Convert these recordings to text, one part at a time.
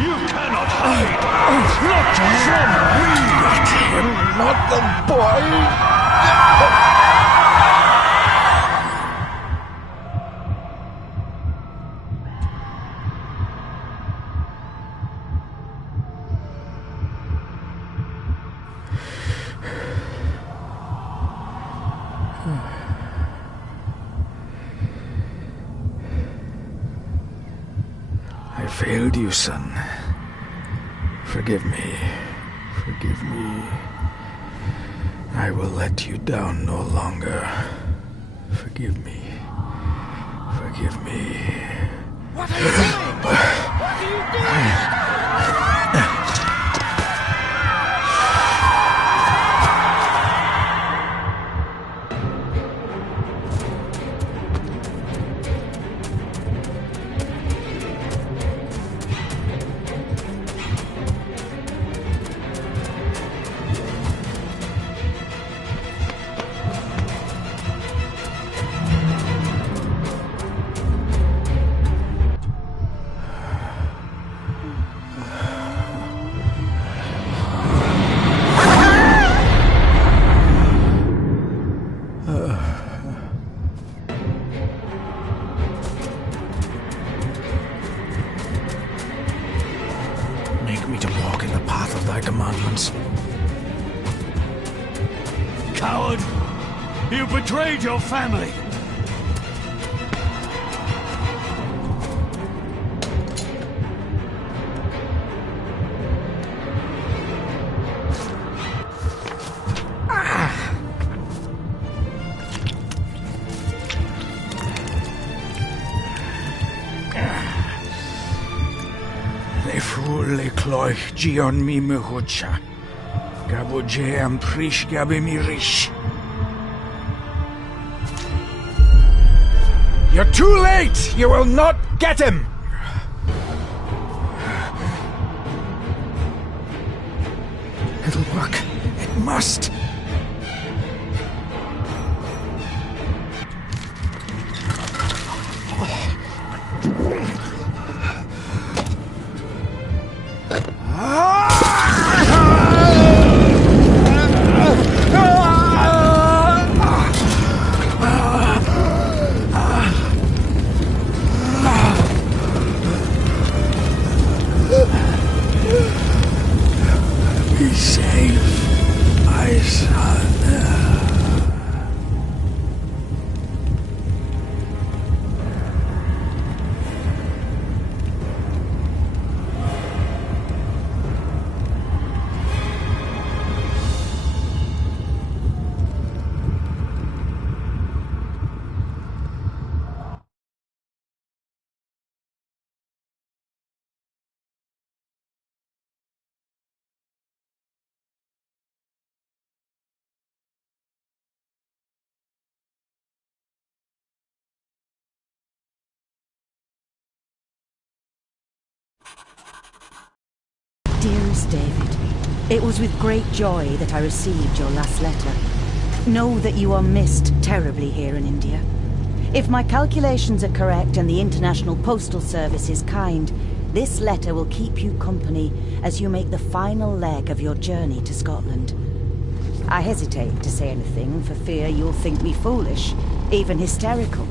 You cannot hide! Not from me! Not the boy! I failed you, son. Forgive me. Forgive me. I will let you down no longer. Forgive me. Forgive me. What are you doing? What are you doing? Make me to walk in the path of thy commandments. Coward! You betrayed your family! Le cloich gion mi mehucha. Gabo am prish gabe mi rish. You're too late! You will not get him! It'll work. It must. Be safe, my son. Dearest David, it was with great joy that I received your last letter. Know that you are missed terribly here in India. If my calculations are correct and the International Postal Service is kind, this letter will keep you company as you make the final leg of your journey to Scotland. I hesitate to say anything for fear you'll think me foolish, even hysterical.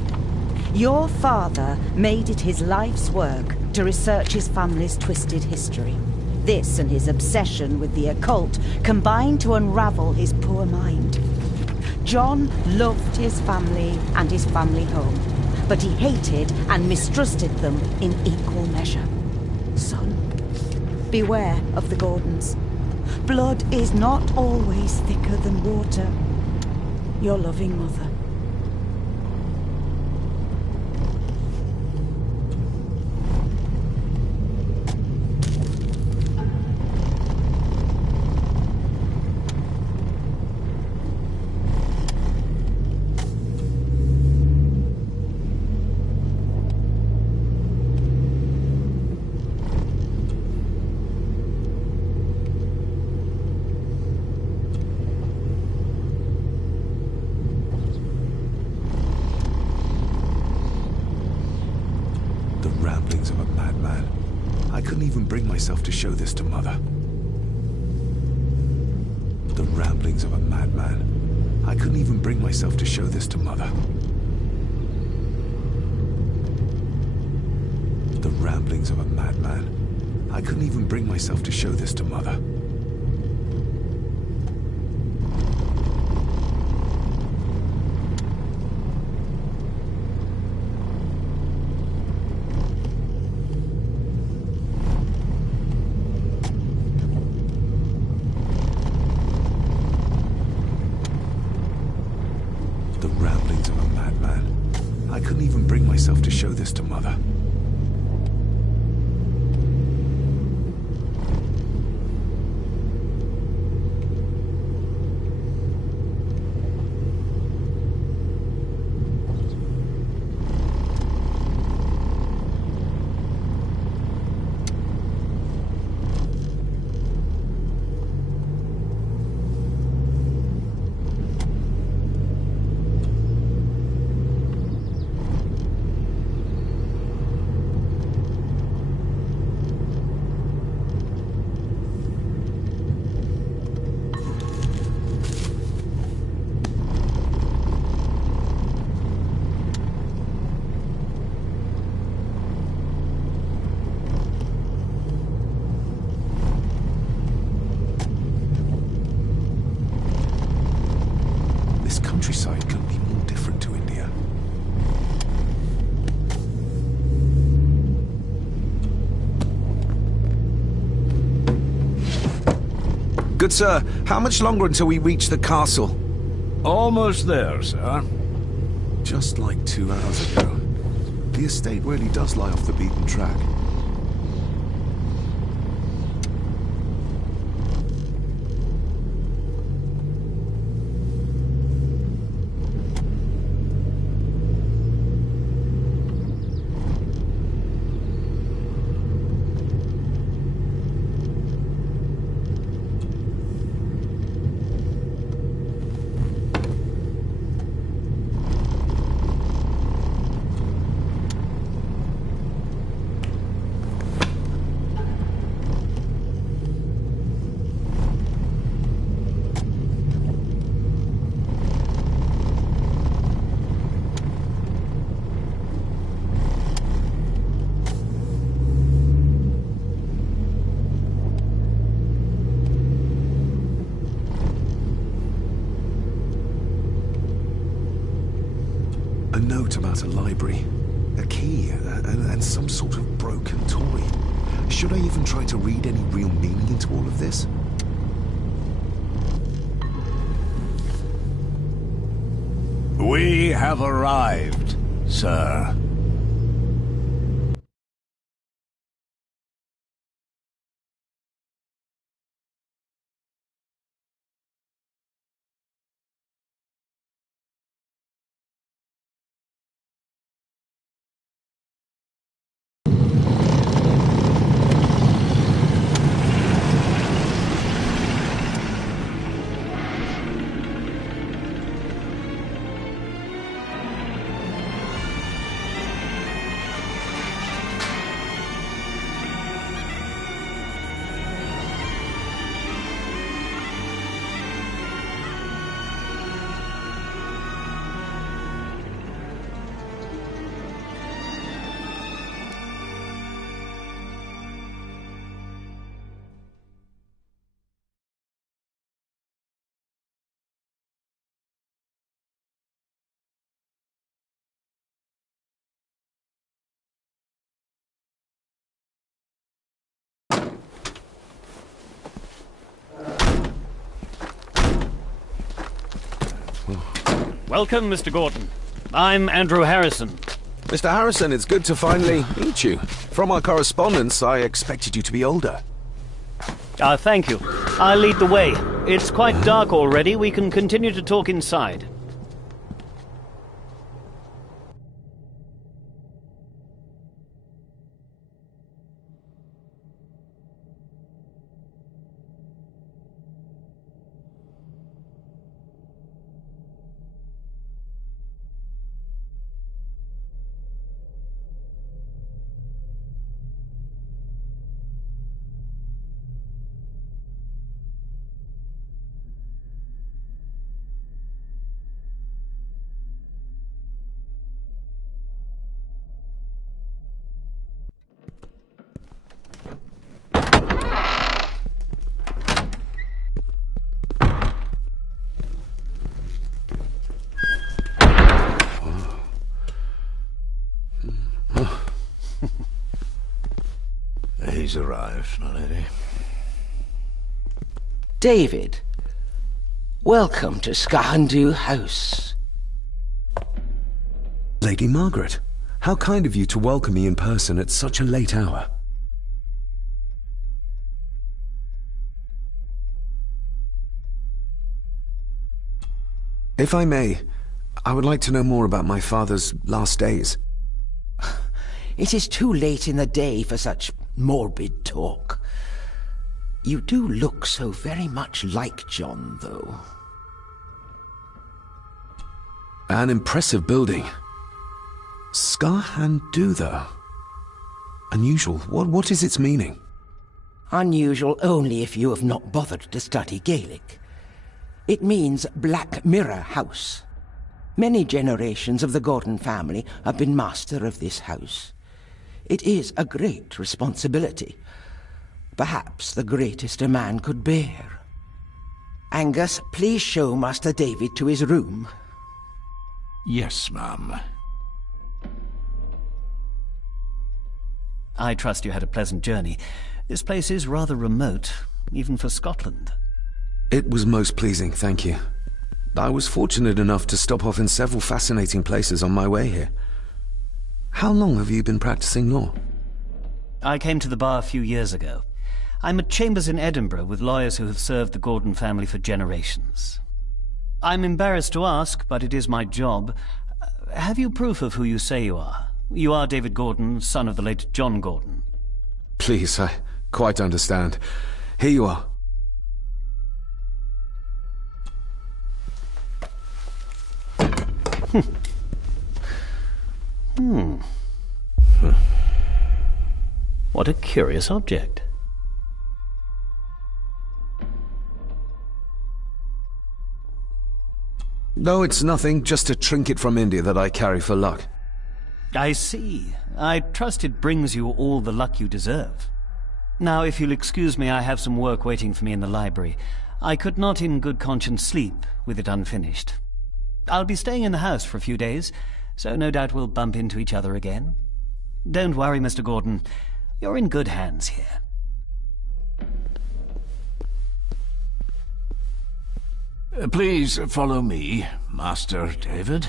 Your father made it his life's work to research his family's twisted history. This and his obsession with the occult combined to unravel his poor mind. John loved his family and his family home, but he hated and mistrusted them in equal measure. Son, beware of the Gordons. Blood is not always thicker than water. Your loving mother. The ramblings of a madman. I couldn't even bring myself to show this to Mother. The ramblings of a madman. I couldn't even bring myself to show this to Mother. The ramblings of a madman. I couldn't even bring myself to show this to Mother. The ramblings of a madman. I couldn't even bring myself to show this to Mother. This countryside couldn't be more different to India. Good sir, how much longer until we reach the castle? Almost there, sir. Just like 2 hours ago. The estate really does lie off the beaten track. A note about a library, a key, and some sort of broken toy. Should I even try to read any real meaning into all of this? We have arrived, sir. Welcome, Mr. Gordon. I'm Andrew Harrison. Mr. Harrison, it's good to finally meet you. From our correspondence, I expected you to be older. Thank you. I'll lead the way. It's quite dark already. We can continue to talk inside. He's arrived, my lady. David, welcome to Skahandu House. Lady Margaret, how kind of you to welcome me in person at such a late hour. If I may, I would like to know more about my father's last days. It is too late in the day for such morbid talk. You do look so very much like John, though. An impressive building. Skahandu, though. Unusual. What is its meaning? Unusual only if you have not bothered to study Gaelic. It means Black Mirror House. Many generations of the Gordon family have been master of this house. It is a great responsibility. Perhaps the greatest a man could bear. Angus, please show Master David to his room. Yes, ma'am. I trust you had a pleasant journey. This place is rather remote, even for Scotland. It was most pleasing, thank you. I was fortunate enough to stop off in several fascinating places on my way here. How long have you been practicing law? I came to the bar a few years ago. I'm at chambers in Edinburgh with lawyers who have served the Gordon family for generations. I'm embarrassed to ask, but it is my job. Have you proof of who you say you are? You are David Gordon, son of the late John Gordon. Please, I quite understand. Here you are. What a curious object. No, it's nothing, just a trinket from India that I carry for luck. I see. I trust it brings you all the luck you deserve. Now, if you'll excuse me, I have some work waiting for me in the library. I could not in good conscience sleep with it unfinished. I'll be staying in the house for a few days, so no doubt we'll bump into each other again. Don't worry, Mr. Gordon. You're in good hands here. Please follow me, Master David.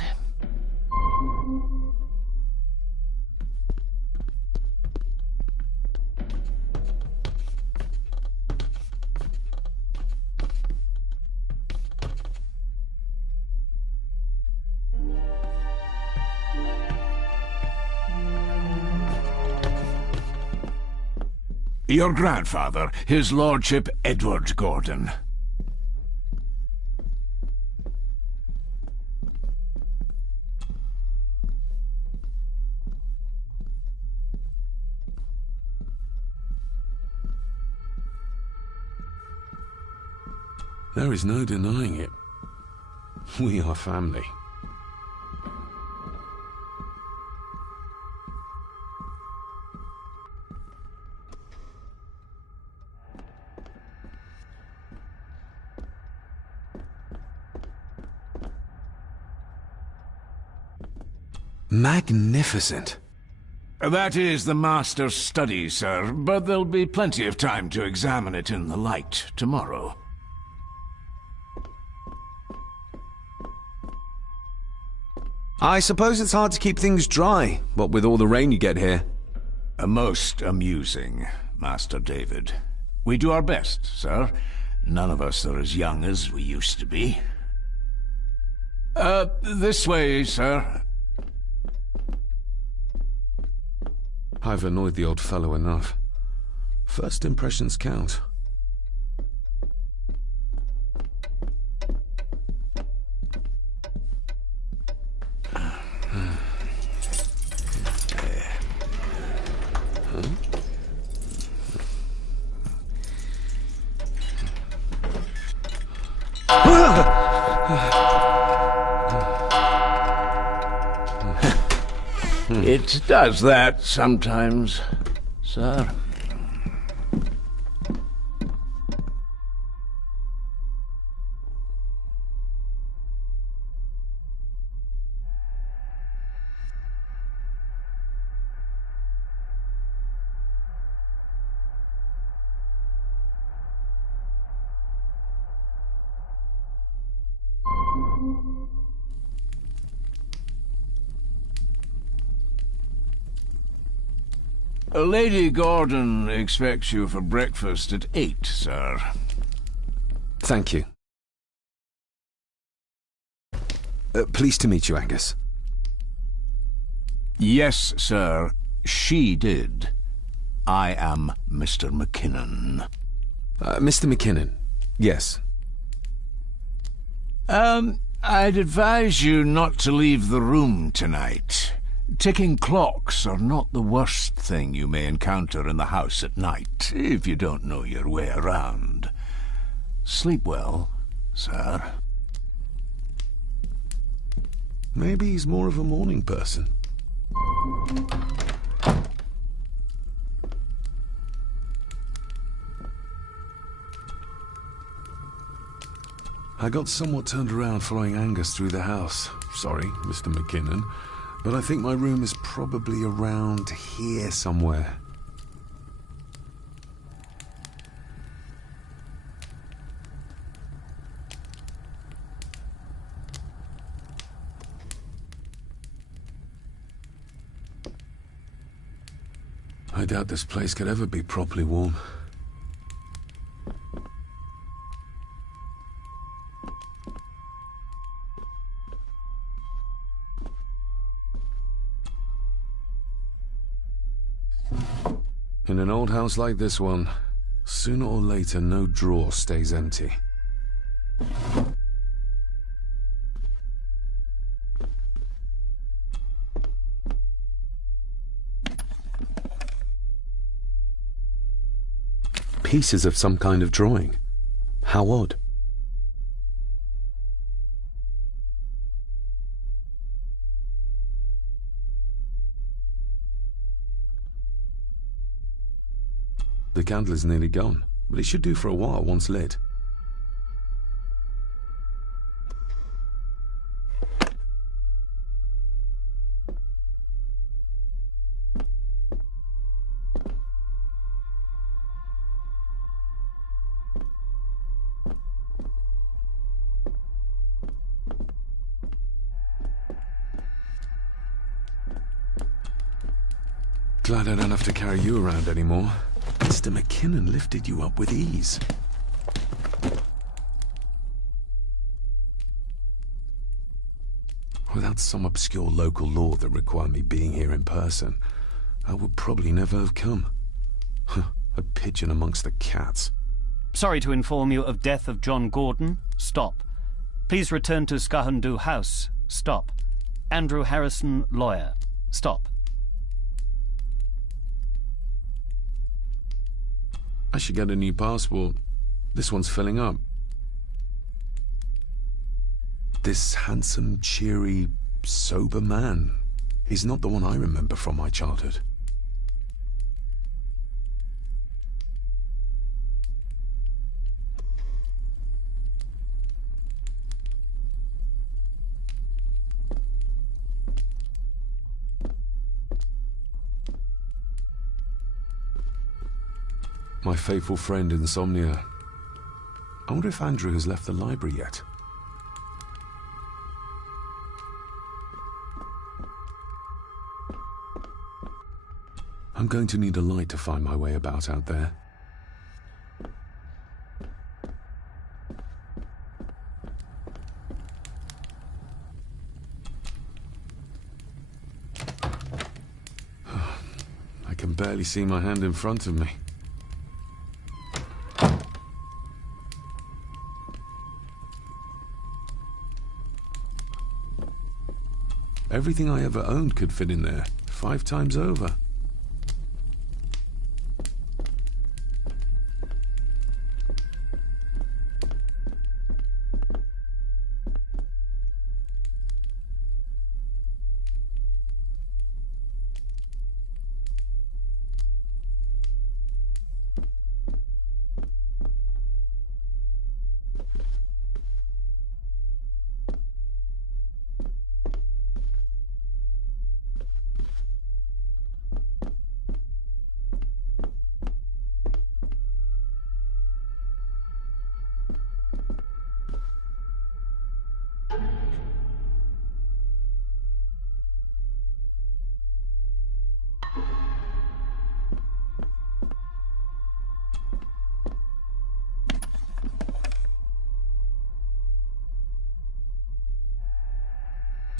Your grandfather, His Lordship Edward Gordon. There is no denying it. We are family. Magnificent. That is the Master's study, sir, but there'll be plenty of time to examine it in the light tomorrow. I suppose it's hard to keep things dry, what with all the rain you get here. Most amusing, Master David. We do our best, sir. None of us are as young as we used to be. This way, sir. I've annoyed the old fellow enough. First impressions count. It does that sometimes, sir. Lady Gordon expects you for breakfast at 8, sir. Thank you. Pleased to meet you, Angus. Yes, sir. She did. I am Mr. McKinnon. Mr. McKinnon. Yes. I'd advise you not to leave the room tonight. Ticking clocks are not the worst thing you may encounter in the house at night, if you don't know your way around. Sleep well, sir. Maybe he's more of a morning person. I got somewhat turned around following Angus through the house. Sorry, Mr. McKinnon, but I think my room is probably around here somewhere. I doubt this place could ever be properly warm. In an old house like this one, sooner or later no drawer stays empty. Pieces of some kind of drawing. How odd. The candle is nearly gone, but it should do for a while once lit. Glad I don't have to carry you around anymore. Mr. McKinnon lifted you up with ease. Without some obscure local law that required me being here in person, I would probably never have come. A pigeon amongst the cats. Sorry to inform you of death of John Gordon. Stop. Please return to Skahandu House. Stop. Andrew Harrison, lawyer. Stop. I should get a new passport. This one's filling up. This handsome, cheery, sober man. He's not the one I remember from my childhood. My faithful friend Insomnia. I wonder if Andrew has left the library yet. I'm going to need a light to find my way about out there. I can barely see my hand in front of me. Everything I ever owned could fit in there, 5 times over.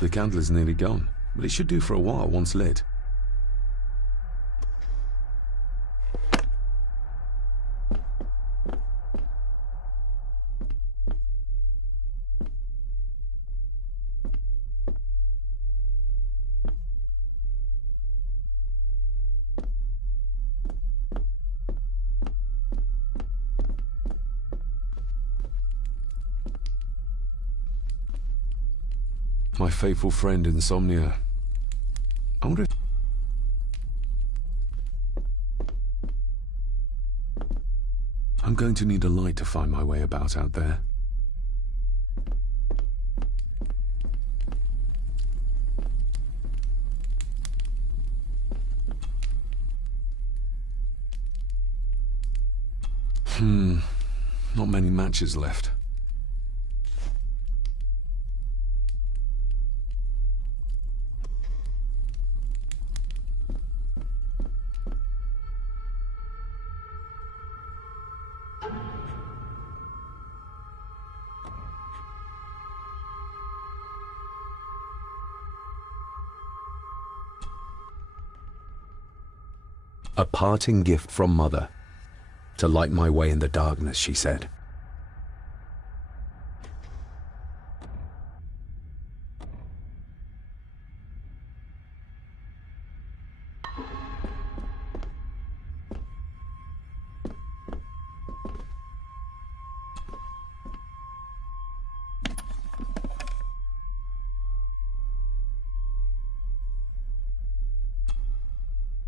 The candle is nearly gone, but it should do for a while once lit. My faithful friend Insomnia. I wonder if... I'm going to need a light to find my way about out there. Not many matches left. A parting gift from Mother. To light my way in the darkness, she said.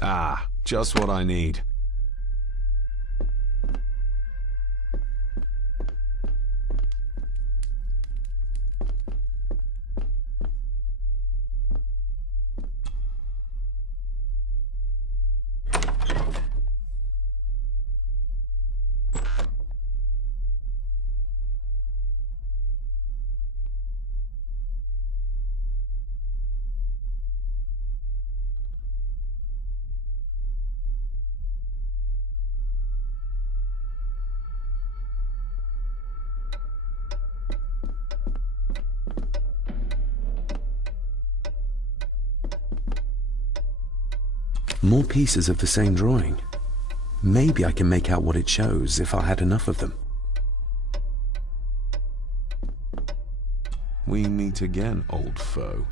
Ah, just what I need. More pieces of the same drawing. Maybe I can make out what it shows if I had enough of them. We meet again, old foe.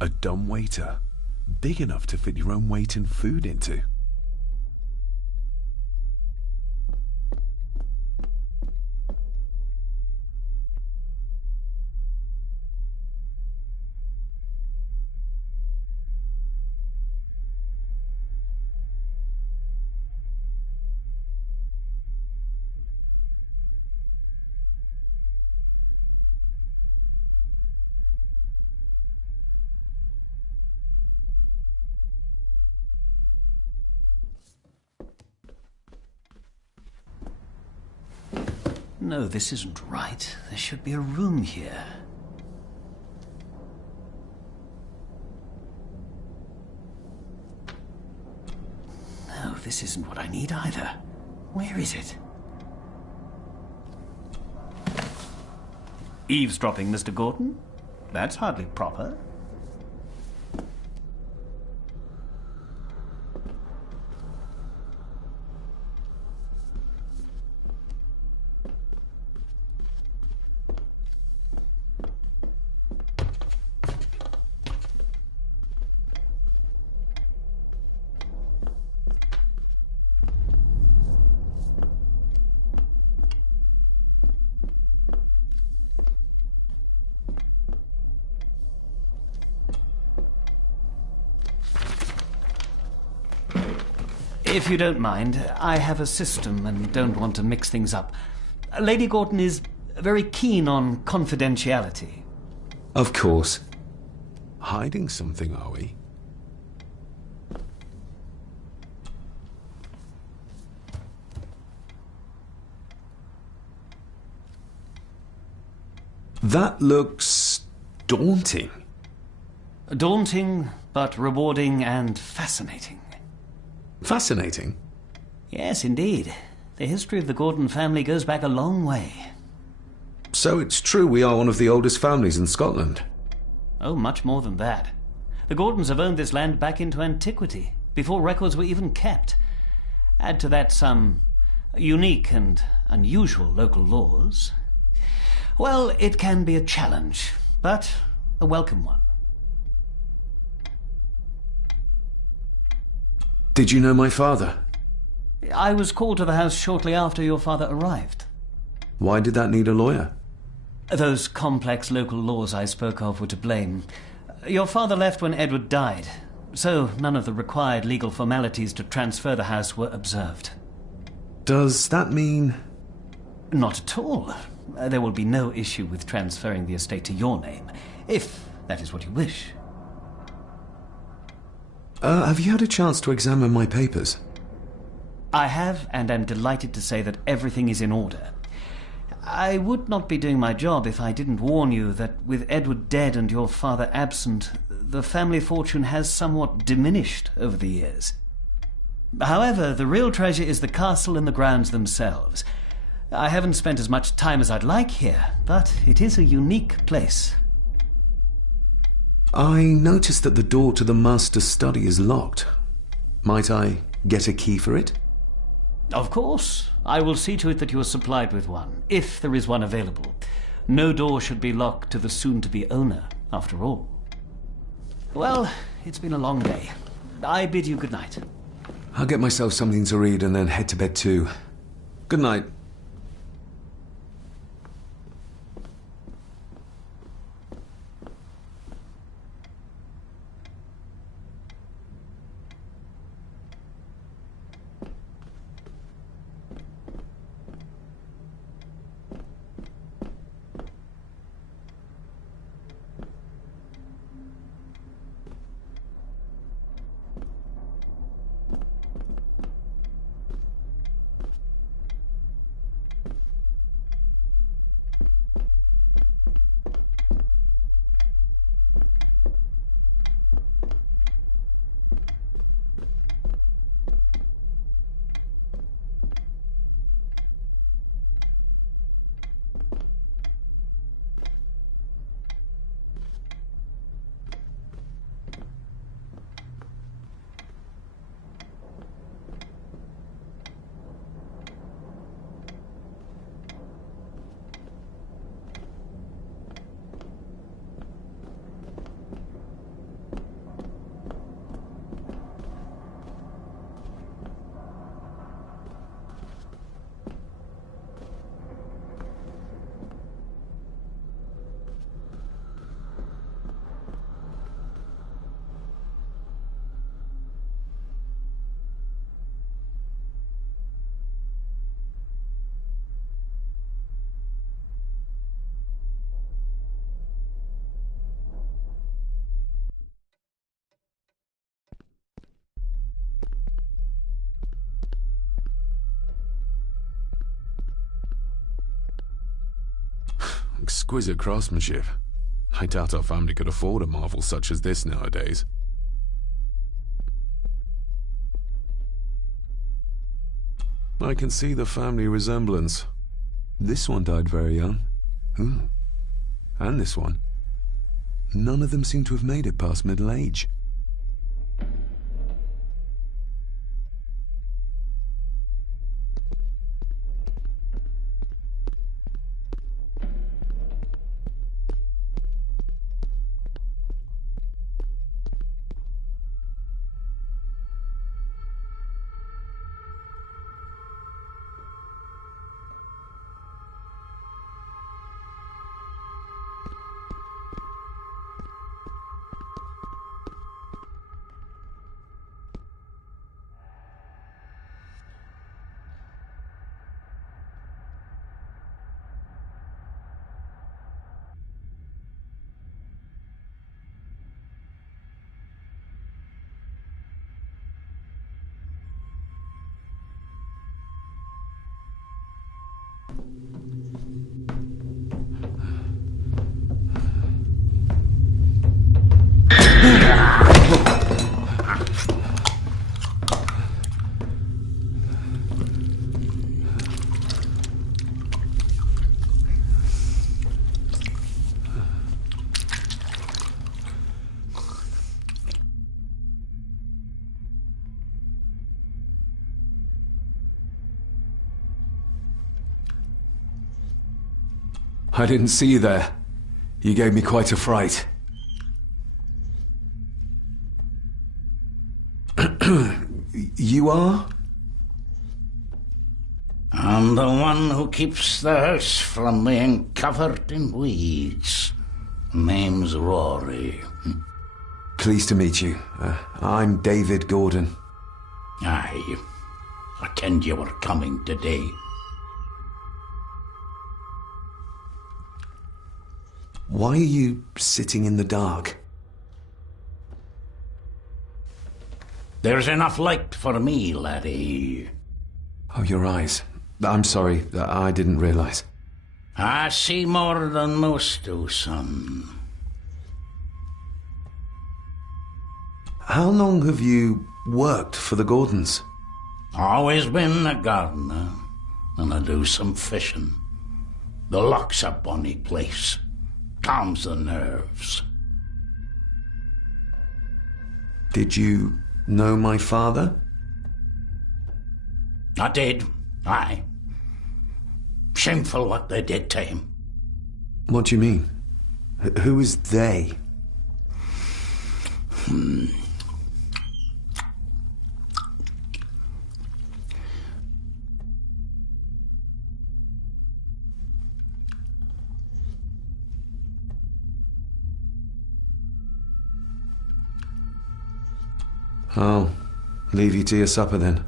A dumbwaiter, big enough to fit your own weight and food into. No, this isn't right. There should be a room here. No, this isn't what I need either. Where is it? Eavesdropping, Mr. Gordon? That's hardly proper. If you don't mind, I have a system and don't want to mix things up. Lady Gordon is very keen on confidentiality. Of course. Hiding something, are we? That looks daunting. Daunting, but rewarding and fascinating. Fascinating? Yes, indeed. The history of the Gordon family goes back a long way. So it's true we are one of the oldest families in Scotland. Oh, much more than that. The Gordons have owned this land back into antiquity, before records were even kept. Add to that some unique and unusual local laws. Well, it can be a challenge, but a welcome one. Did you know my father? I was called to the house shortly after your father arrived. Why did that need a lawyer? Those complex local laws I spoke of were to blame. Your father left when Edward died, so none of the required legal formalities to transfer the house were observed. Does that mean... Not at all. There will be no issue with transferring the estate to your name, if that is what you wish. Have you had a chance to examine my papers? I have, and am delighted to say that everything is in order. I would not be doing my job if I didn't warn you that with Edward dead and your father absent, the family fortune has somewhat diminished over the years. However, the real treasure is the castle and the grounds themselves. I haven't spent as much time as I'd like here, but it is a unique place. I noticed that the door to the master's study is locked. Might I get a key for it? Of course. I will see to it that you are supplied with one, if there is one available. No door should be locked to the soon-to-be owner, after all. Well, it's been a long day. I bid you good night. I'll get myself something to read and then head to bed too. Good night. Exquisite craftsmanship. I doubt our family could afford a marvel such as this nowadays. I can see the family resemblance. This one died very young. And this one. None of them seem to have made it past middle age. I didn't see you there. You gave me quite a fright. You are? I'm the one who keeps the house from being covered in weeds. Name's Rory. Pleased to meet you. I'm David Gordon. Aye. I kenned you were coming today. Why are you sitting in the dark? There's enough light for me, laddie. Oh, your eyes. I'm sorry, I didn't realize. I see more than most do, son. How long have you worked for the Gordons? Always been a gardener, and I do some fishing. The loch's a bonny place. Calms the nerves. Did you know my father? I did, aye. Shameful what they did to him. What do you mean? Who is they? I'll leave you to your supper then.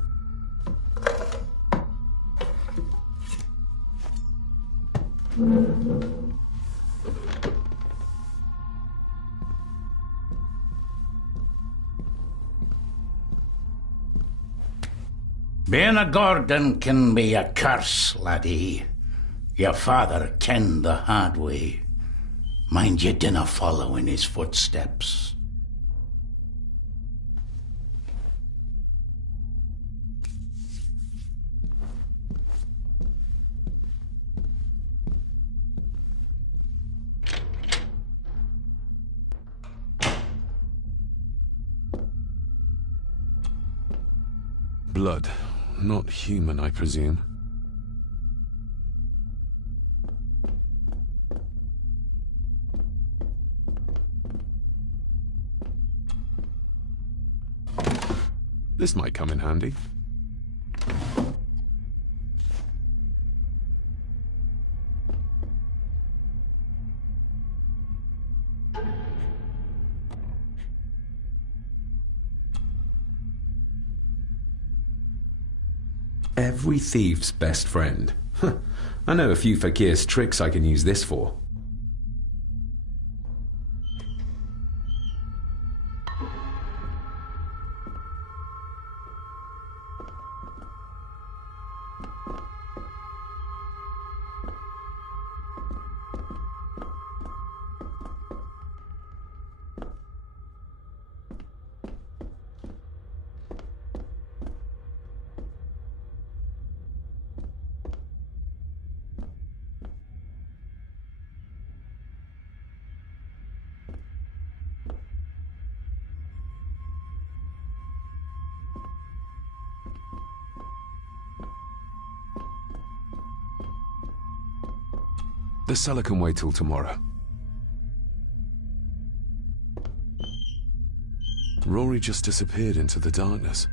Being a Gordon can be a curse, laddie. Your father kenned the hard way. Mind you dinna follow in his footsteps. Blood. Not human, I presume. This might come in handy. Every thief's best friend. I know a few fakir's tricks I can use this for. The cellar can wait till tomorrow. Rory just disappeared into the darkness.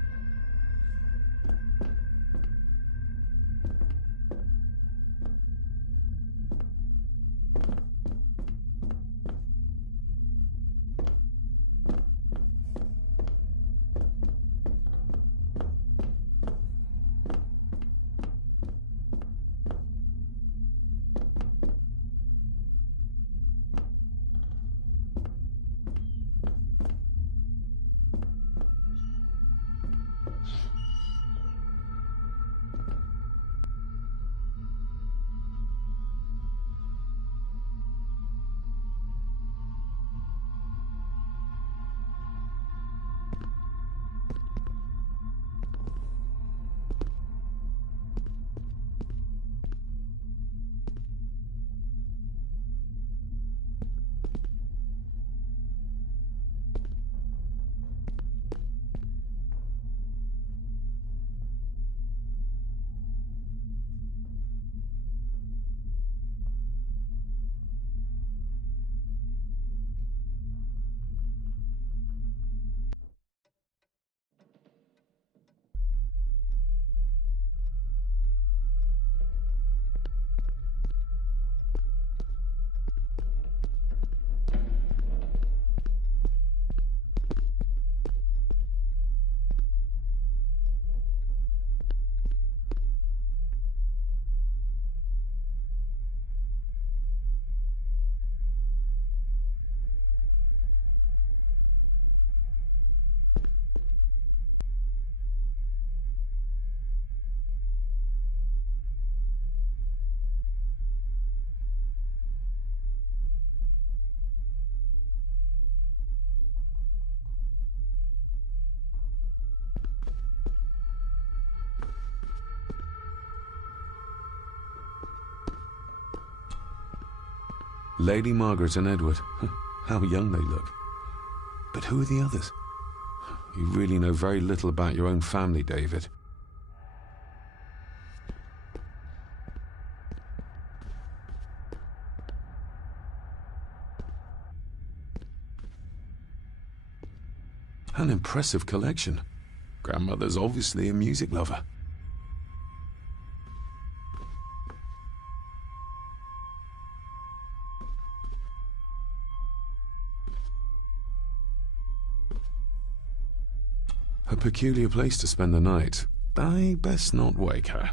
Lady Margaret and Edward. How young they look. But who are the others? You really know very little about your own family, David. An impressive collection. Grandmother's obviously a music lover. A peculiar place to spend the night. I best not wake her.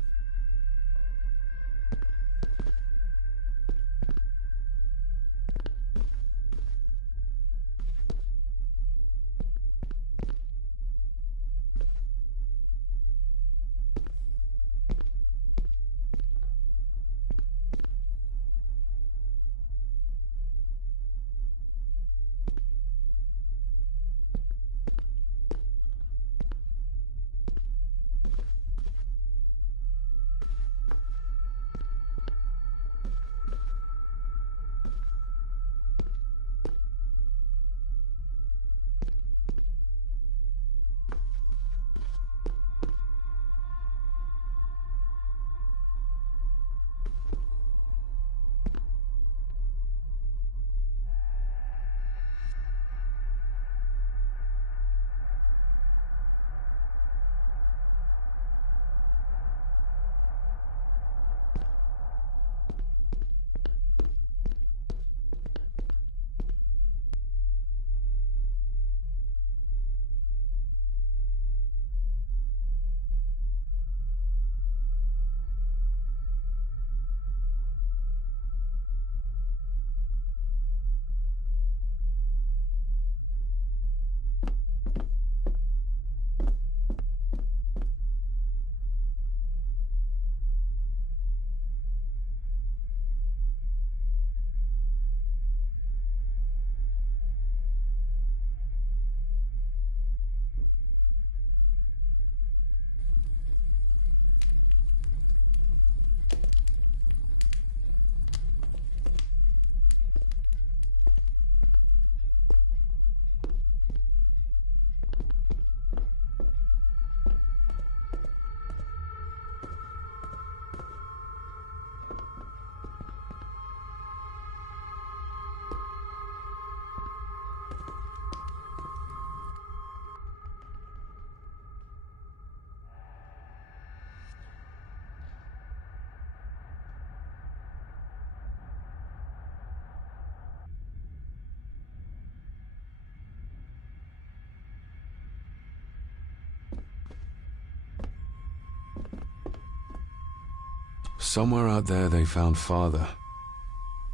Somewhere out there they found Father.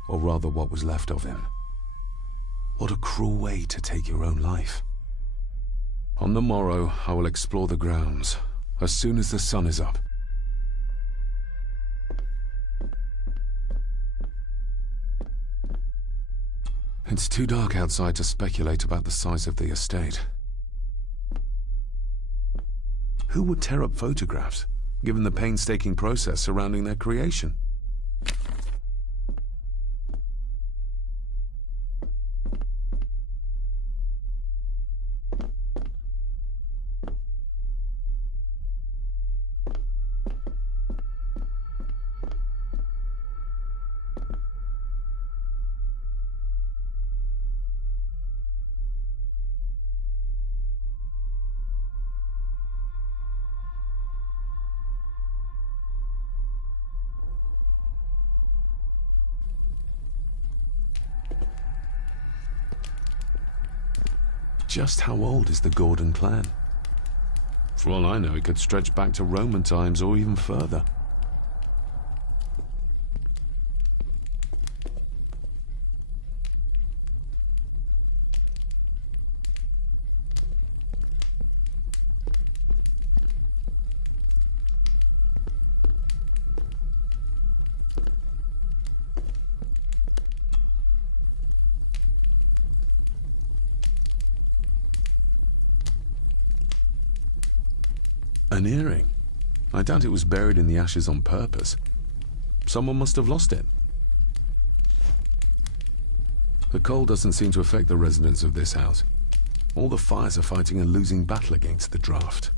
Or rather what was left of him. What a cruel way to take your own life. On the morrow, I will explore the grounds, as soon as the sun is up. It's too dark outside to speculate about the size of the estate. Who would tear up photographs, given the painstaking process surrounding their creation? Just how old is the Gordon clan? For all I know, it could stretch back to Roman times or even further. An earring? I doubt it was buried in the ashes on purpose. Someone must have lost it. The cold doesn't seem to affect the residents of this house. All the fires are fighting a losing battle against the draft.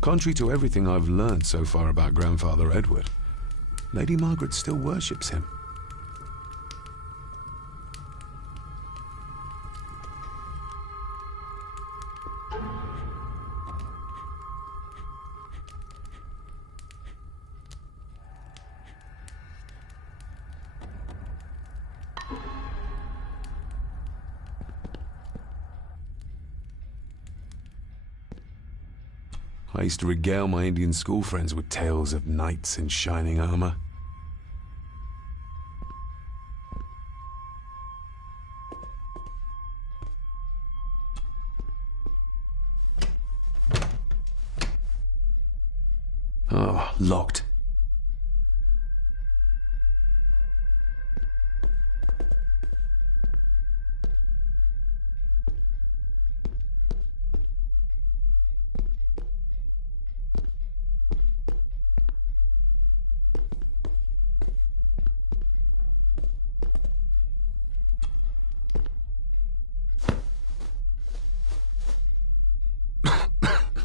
Contrary to everything I've learned so far about Grandfather Edward, Lady Margaret still worships him. I used to regale my Indian school friends with tales of knights in shining armor. Oh, locked.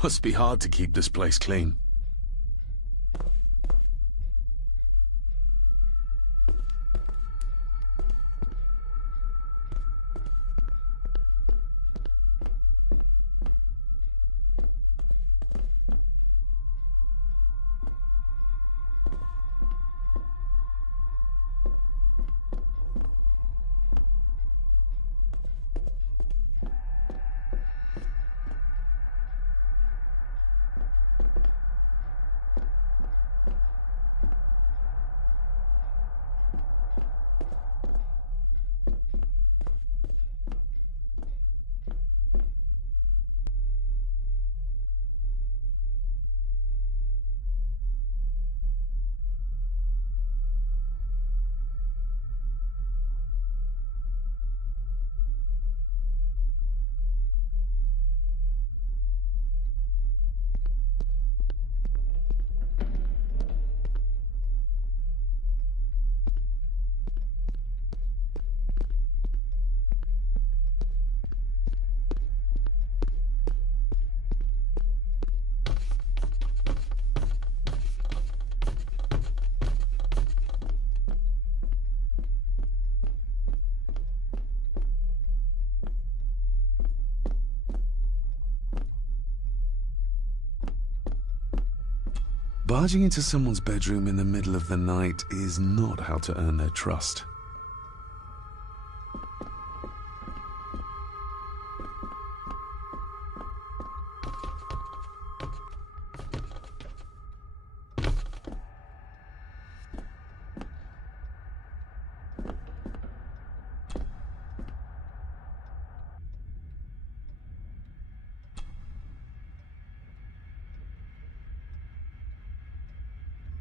Must be hard to keep this place clean. Barging into someone's bedroom in the middle of the night is not how to earn their trust.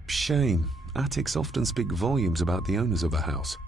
Shame. Attics often speak volumes about the owners of a house.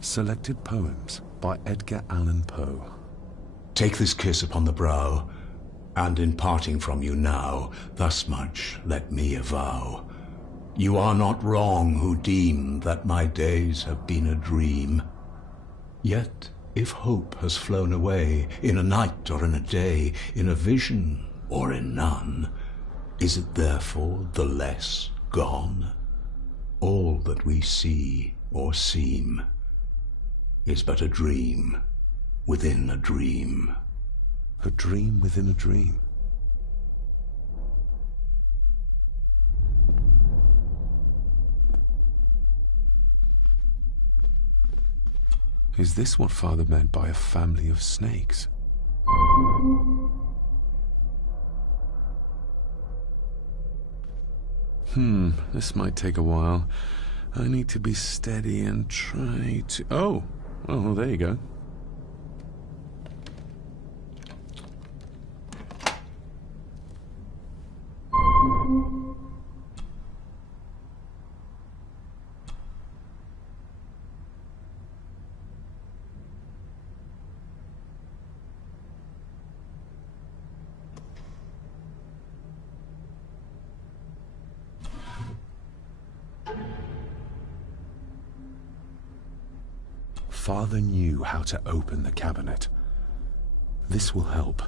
Selected Poems by Edgar Allan Poe. Take this kiss upon the brow, and in parting from you now, thus much let me avow. You are not wrong who deem that my days have been a dream. Yet, if hope has flown away, in a night or in a day, in a vision or in none, is it therefore the less gone? All that we see or seem is but a dream within a dream. A dream within a dream. Is this what Father meant by a family of snakes? This might take a while. I need to be steady and try to... Oh, well, there you go. Father knew how to open the cabinet. This will help.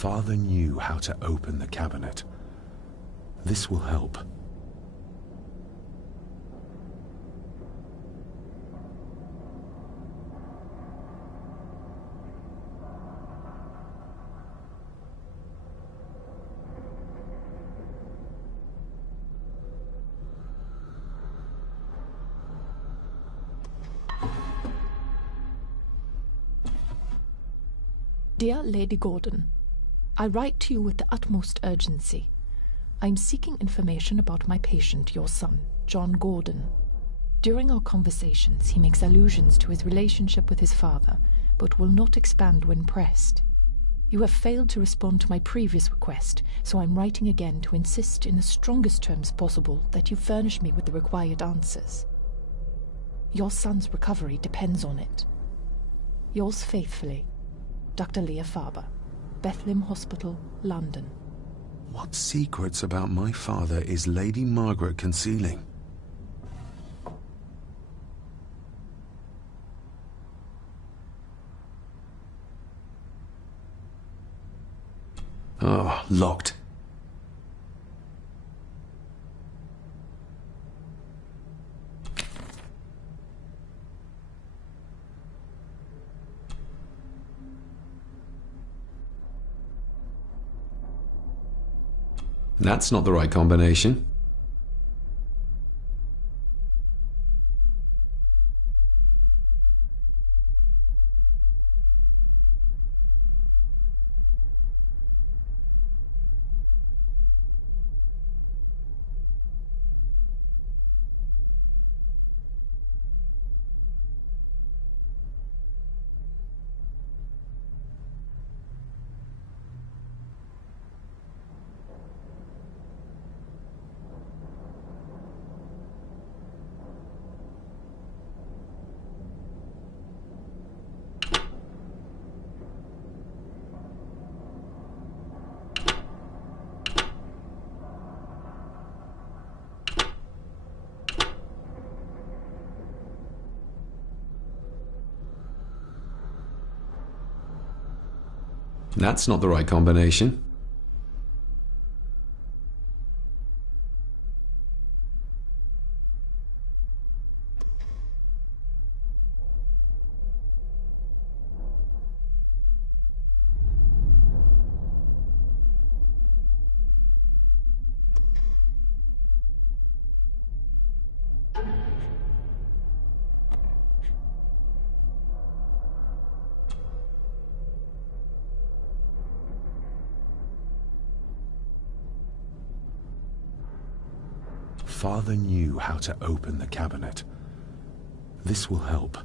Father knew how to open the cabinet. This will help. Dear Lady Gordon, I write to you with the utmost urgency. I am seeking information about my patient, your son, John Gordon. During our conversations, he makes allusions to his relationship with his father, but will not expand when pressed. You have failed to respond to my previous request, so I'm writing again to insist in the strongest terms possible that you furnish me with the required answers. Your son's recovery depends on it. Yours faithfully, Dr. Leah Faber, Bethlehem Hospital, London. What secrets about my father is Lady Margaret concealing? Oh, locked. That's not the right combination. That's not the right combination. Father knew how to open the cabinet. This will help.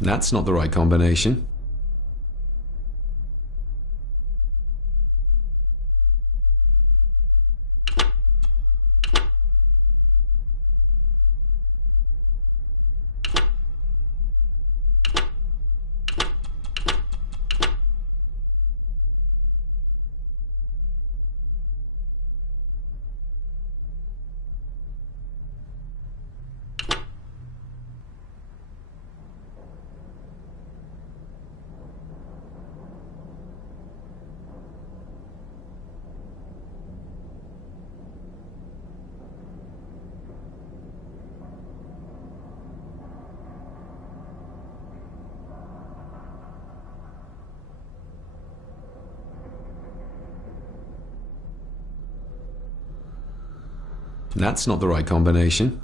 That's not the right combination. That's not the right combination.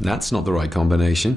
That's not the right combination.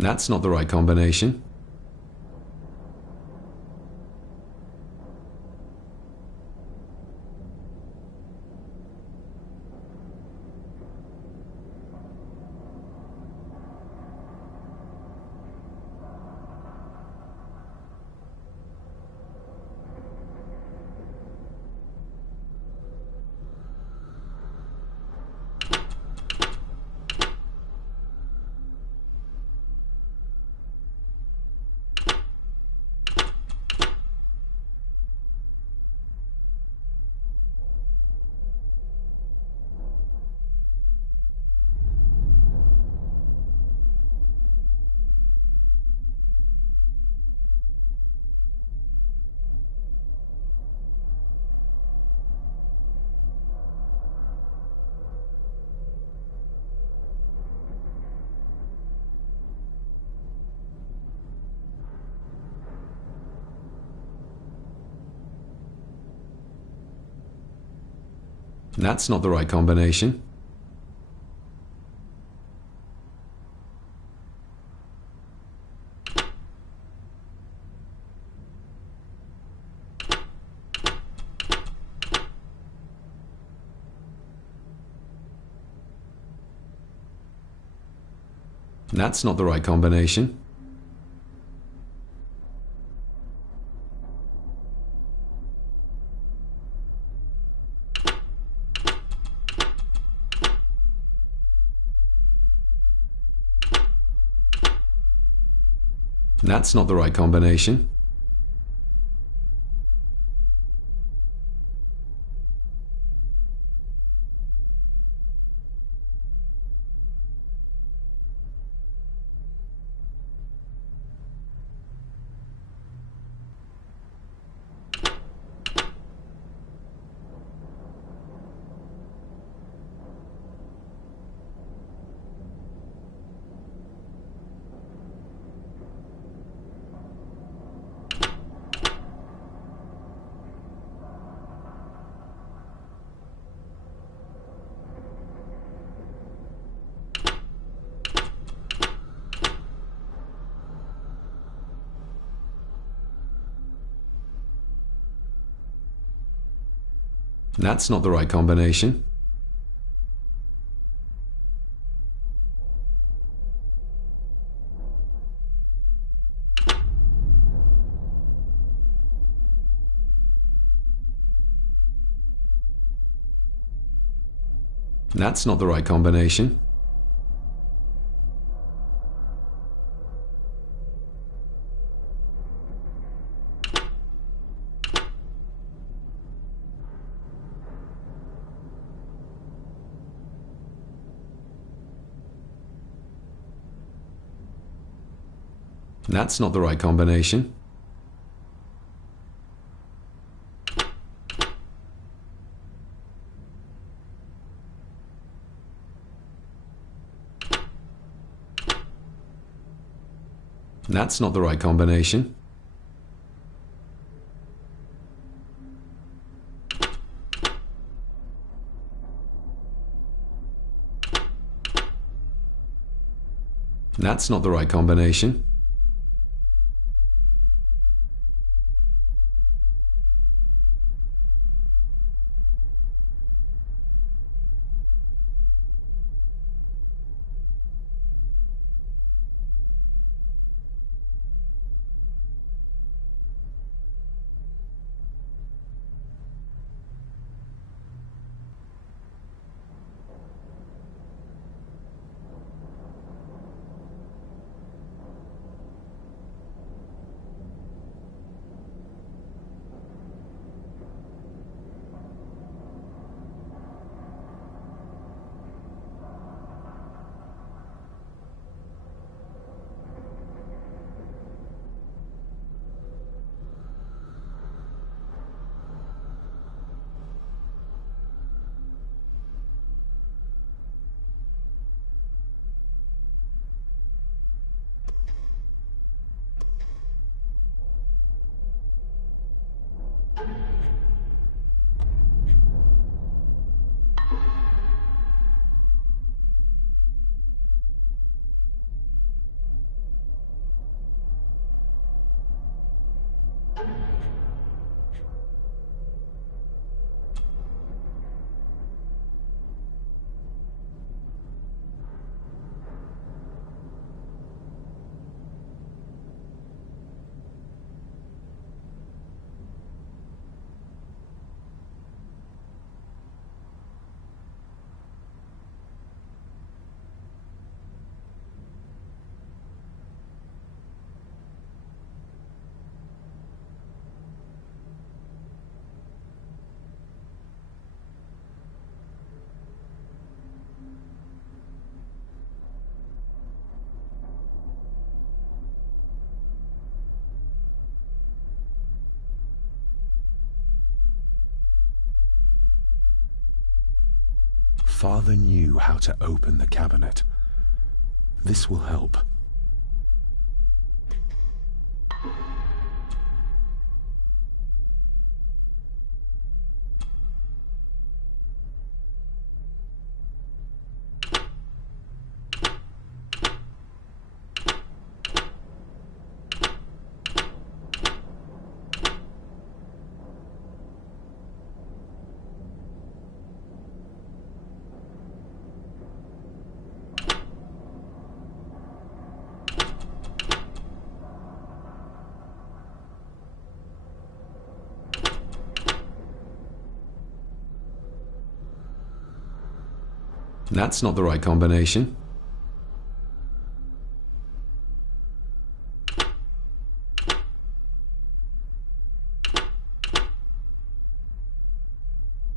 That's not the right combination. That's not the right combination. That's not the right combination. That's not the right combination. That's not the right combination. That's not the right combination. That's not the right combination. That's not the right combination. That's not the right combination. Father knew how to open the cabinet. This will help. That's not the right combination.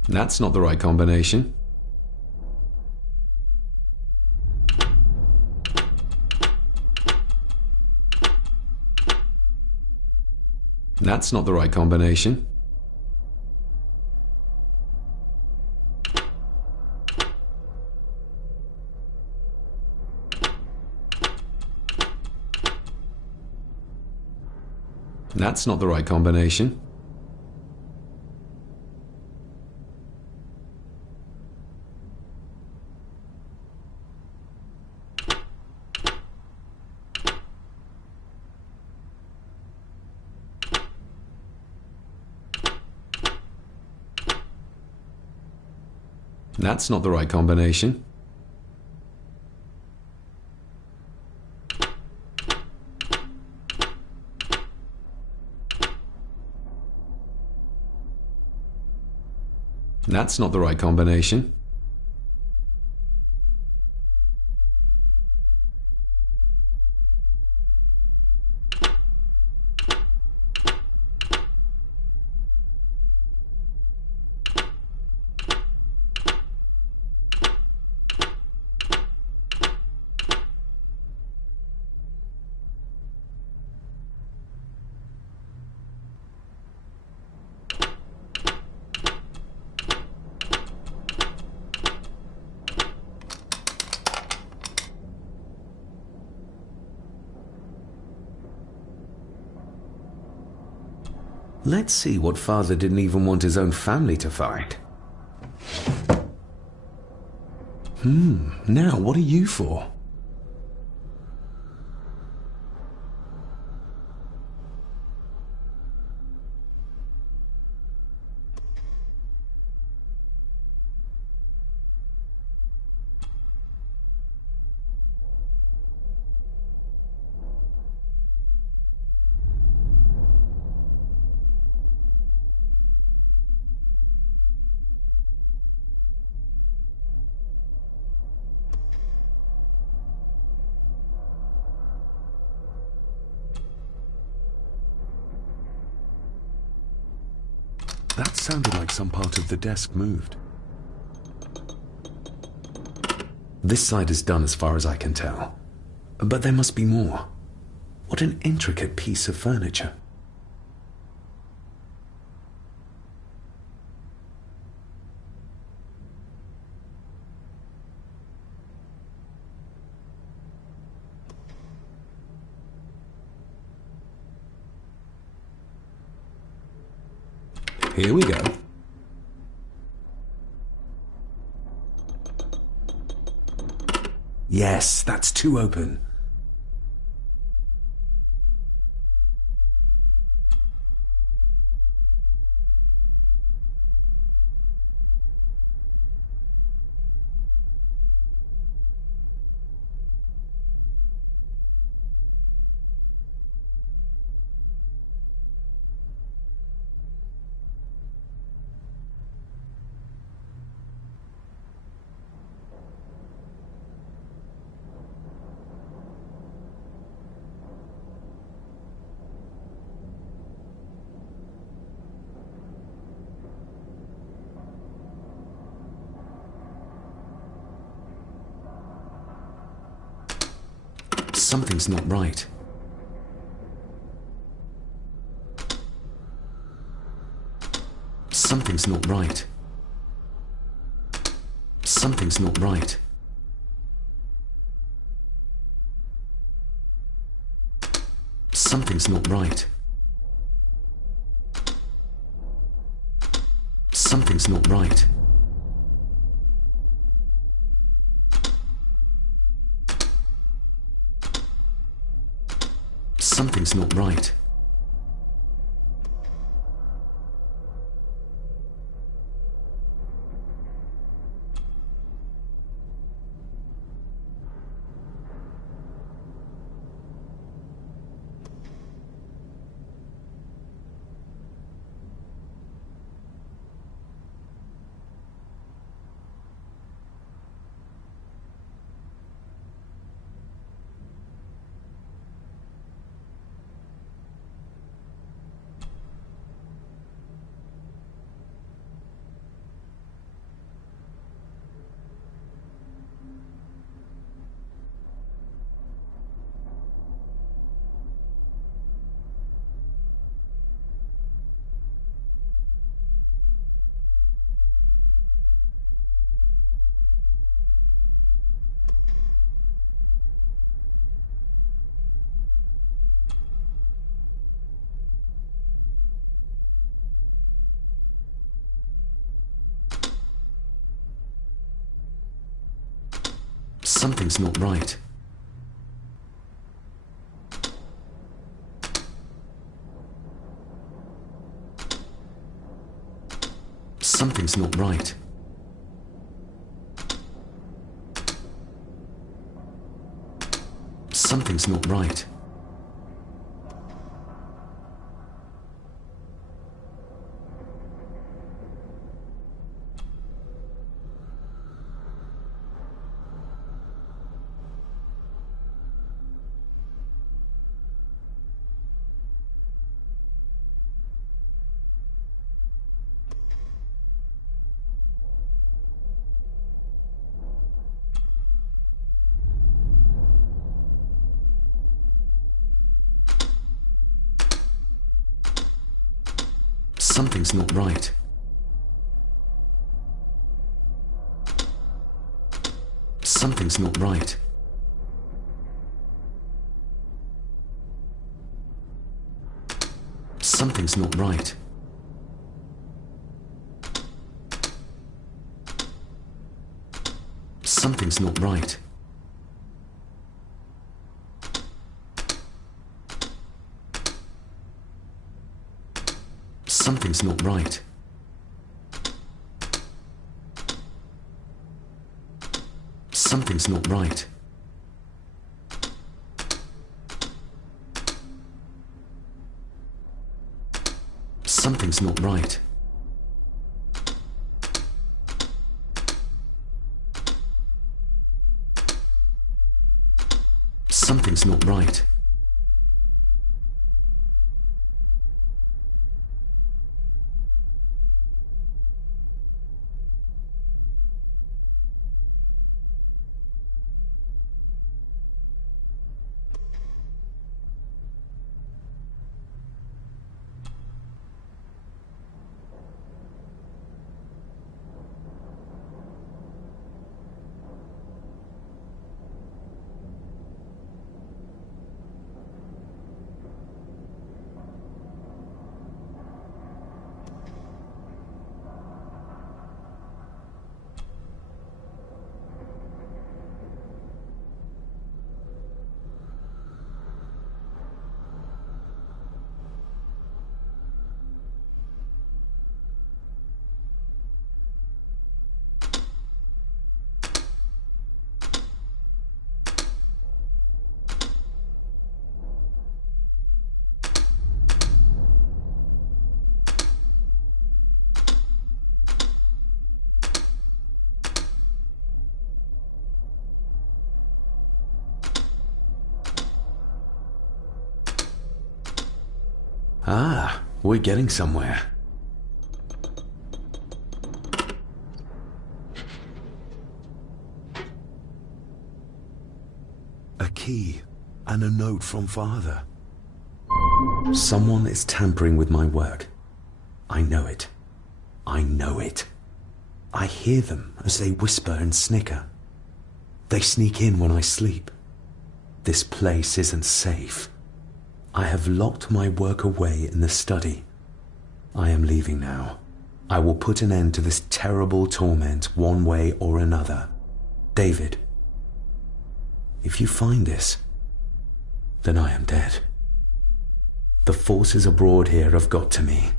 That's not the right combination. That's not the right combination. That's not the right combination. That's not the right combination. That's not the right combination. Let's see what Father didn't even want his own family to find. Now what are you for? That sounded like some part of the desk moved. This side is done as far as I can tell. But there must be more. What an intricate piece of furniture. Here we go. Yes, that's too open. Something's not right. Something's not right. Something's not right. Something's not right. Something's not right. Something's not right. Something's not right. Something's not right. Something's not right. Something's not right. Something's not right. Something's not right. Something's not right. Something's not right. Something's not right. Something's not right. Something's not right. Ah, we're getting somewhere. A key and a note from Father. Someone is tampering with my work. I know it. I know it. I hear them as they whisper and snicker. They sneak in when I sleep. This place isn't safe. I have locked my work away in the study. I am leaving now. I will put an end to this terrible torment one way or another. David, if you find this, then I am dead. The forces abroad here have got to me.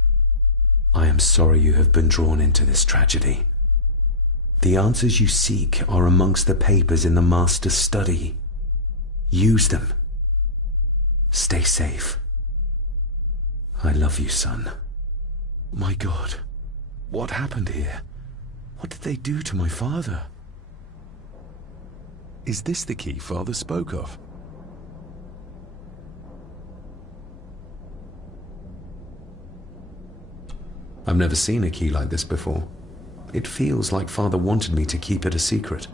I am sorry you have been drawn into this tragedy. The answers you seek are amongst the papers in the Master's study. Use them. Stay safe. I love you, son. My God, what happened here? What did they do to my father? Is this the key Father spoke of? I've never seen a key like this before. It feels like Father wanted me to keep it a secret.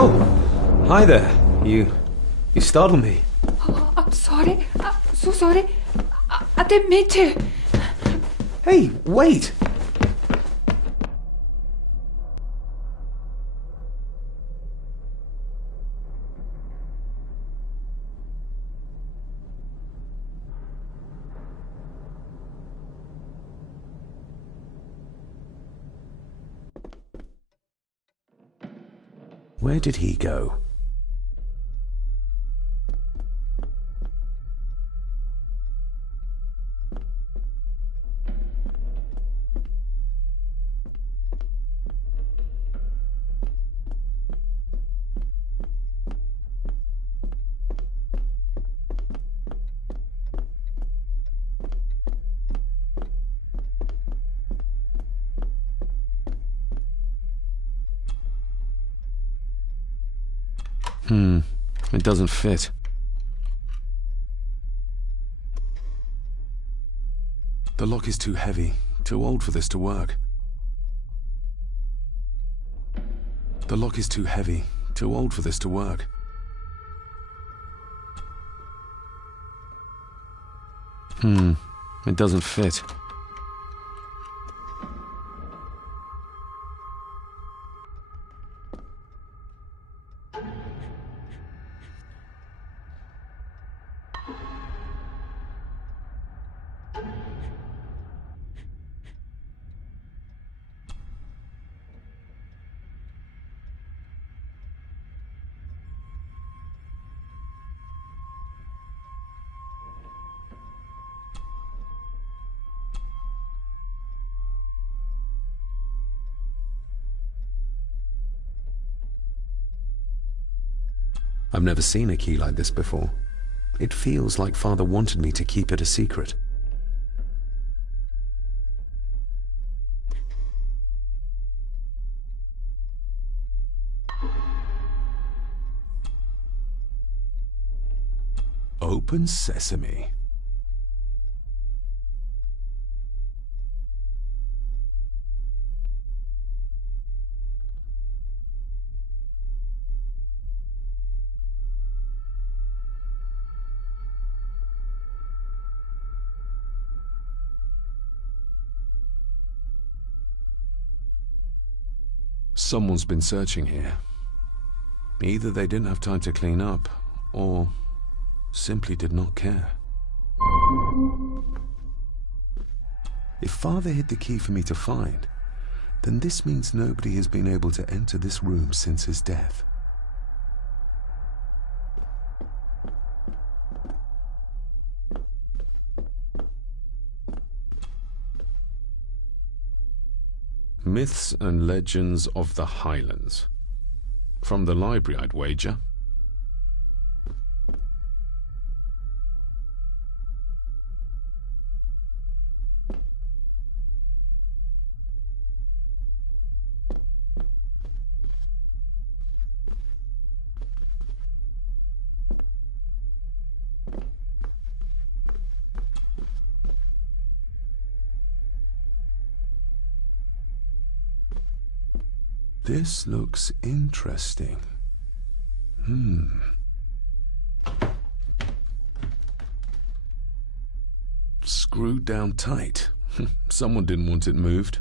Oh, hi there. You startled me. Oh, I'm sorry. I'm so sorry. I didn't mean to. Hey, wait. Where did he go? It doesn't fit. The lock is too heavy, too old for this to work. The lock is too heavy, too old for this to work. It doesn't fit. I've never seen a key like this before. It feels like Father wanted me to keep it a secret. Open sesame. Someone's been searching here. Either they didn't have time to clean up, or simply did not care. If Father hid the key for me to find, then this means nobody has been able to enter this room since his death. Myths and Legends of the Highlands. From the library, I'd wager. This looks interesting. Screwed down tight. Someone didn't want it moved.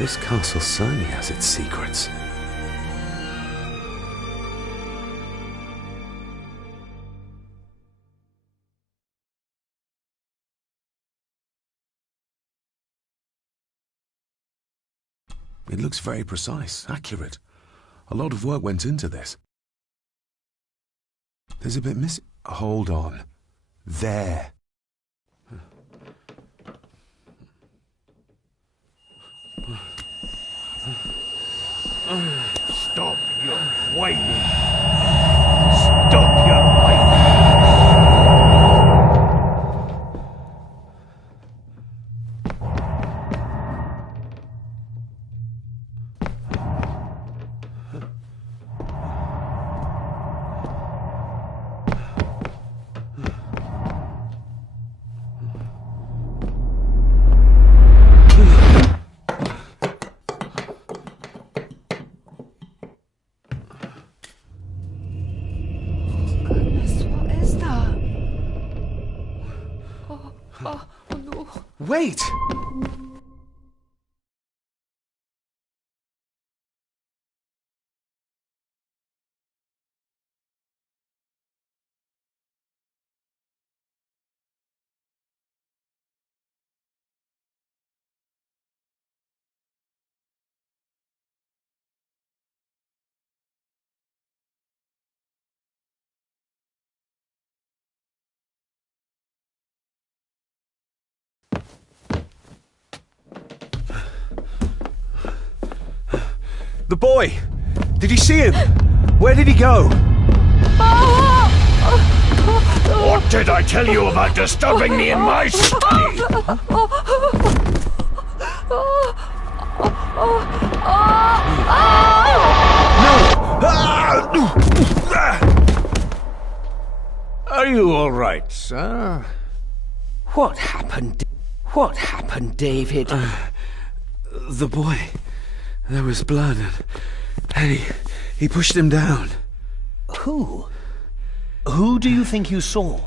This castle certainly has its secrets. It looks very precise, accurate. A lot of work went into this. There's a bit missing. Hold on. There. Stop your whining! Stop your whining! Wait! The boy! Did you see him? Where did he go? What did I tell you about disturbing me in my study? Are you all right, sir? What happened? What happened, David? The boy. There was blood and he pushed him down. Who? Who do you think you saw?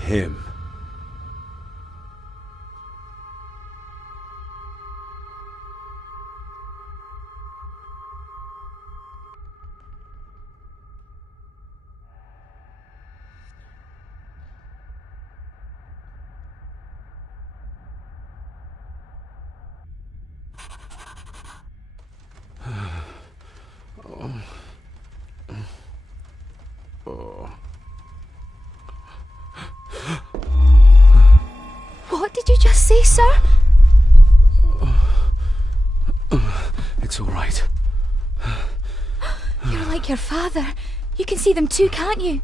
Him. What did you just say, sir? It's all right. You're like your father. You can see them too, can't you?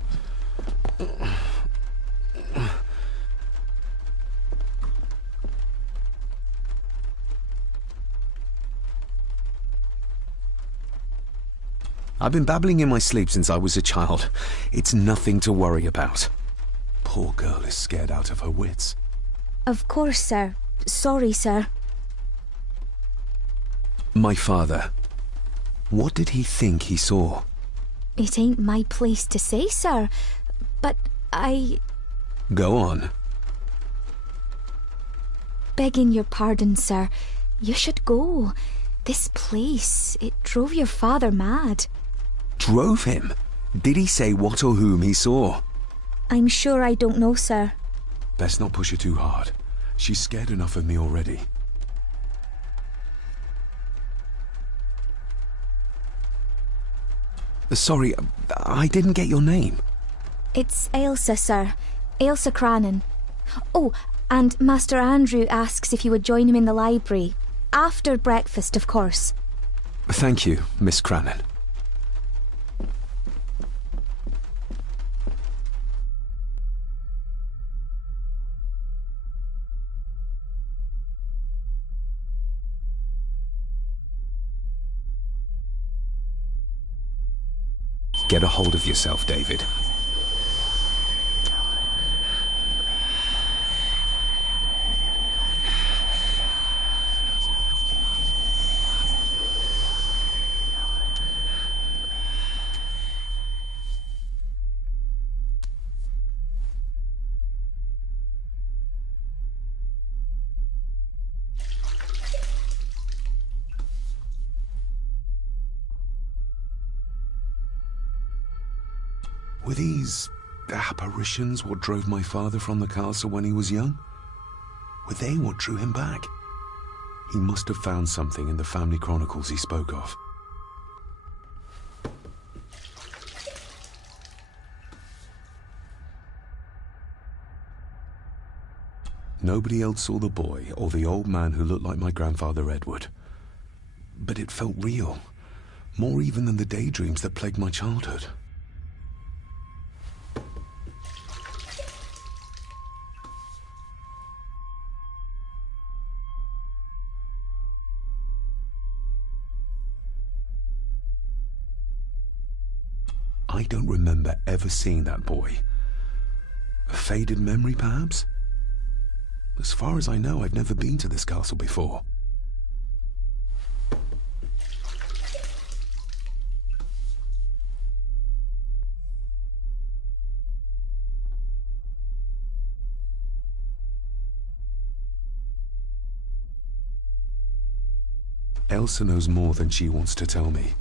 I've been babbling in my sleep since I was a child. It's nothing to worry about. Poor girl is scared out of her wits. Of course, sir. Sorry, sir. My father. What did he think he saw? It ain't my place to say, sir. But I... Go on. Begging your pardon, sir. You should go. This place, it drove your father mad. Drove him? Did he say what or whom he saw? I'm sure I don't know, sir. Best not push her too hard. She's scared enough of me already. Sorry, I didn't get your name. It's Ailsa, sir. Ailsa Crannan. Oh, and Master Andrew asks if you would join him in the library. After breakfast, of course. Thank you, Miss Crannan. Get a hold of yourself, David. Were these apparitions what drove my father from the castle when he was young? Were they what drew him back? He must have found something in the family chronicles he spoke of. Nobody else saw the boy or the old man who looked like my grandfather Edward. But it felt real, more even than the daydreams that plagued my childhood. I don't remember ever seeing that boy. A faded memory, perhaps? As far as I know, I've never been to this castle before. Elsa knows more than she wants to tell me.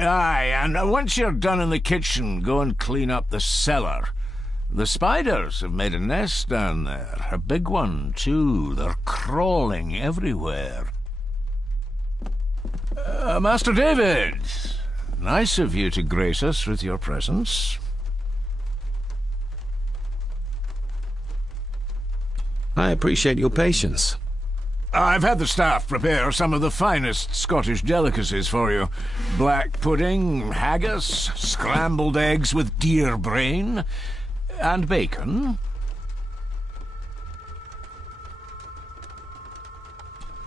Aye, and once you're done in the kitchen, go and clean up the cellar. The spiders have made a nest down there. A big one, too. They're crawling everywhere. Master David, nice of you to grace us with your presence. I appreciate your patience. I've had the staff prepare some of the finest Scottish delicacies for you. Black pudding, haggis, scrambled eggs with deer brain, and bacon.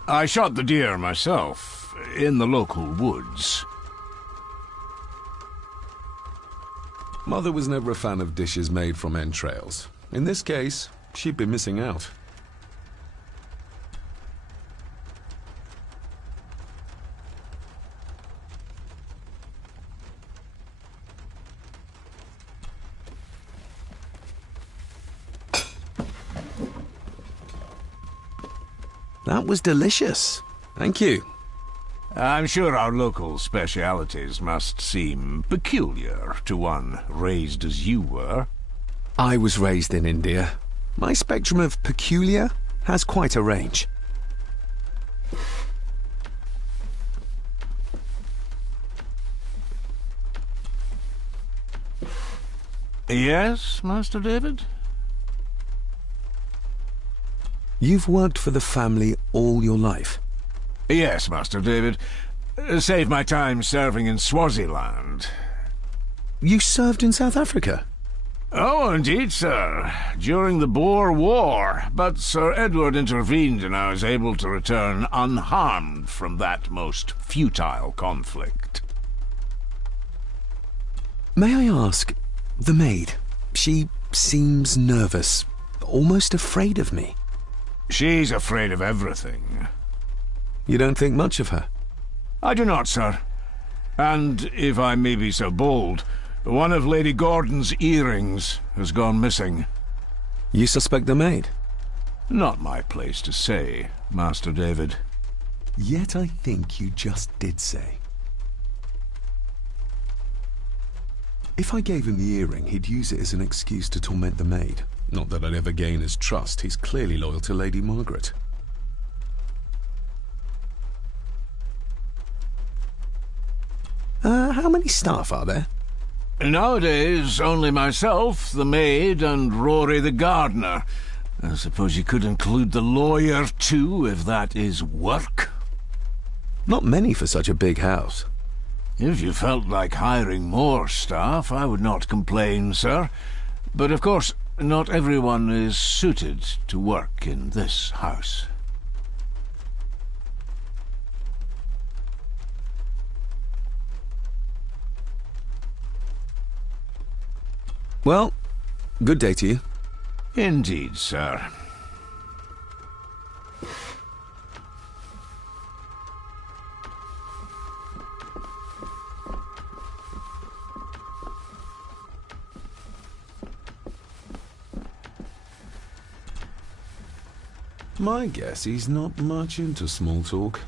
I shot the deer myself, in the local woods. Mother was never a fan of dishes made from entrails. In this case, she'd be missing out. That was delicious. Thank you. I'm sure our local specialities must seem peculiar to one raised as you were. I was raised in India. My spectrum of peculiar has quite a range. Yes, Master David? You've worked for the family all your life? Yes, Master David. Save my time serving in Swaziland. You served in South Africa? Oh, indeed, sir. During the Boer War. But Sir Edward intervened and I was able to return unharmed from that most futile conflict. May I ask, the maid, she seems nervous, almost afraid of me. She's afraid of everything. You don't think much of her? I do not, sir. And, if I may be so bold, one of Lady Gordon's earrings has gone missing. You suspect the maid? Not my place to say, Master David. Yet I think you just did say. If I gave him the earring, he'd use it as an excuse to torment the maid. Not that I'd ever gain his trust. He's clearly loyal to Lady Margaret. How many staff are there? Nowadays, only myself, the maid, and Rory the gardener. I suppose you could include the lawyer, too, if that is work. Not many for such a big house. If you felt like hiring more staff, I would not complain, sir. But of course, not everyone is suited to work in this house. Well, good day to you. Indeed, sir. My guess he's not much into small talk.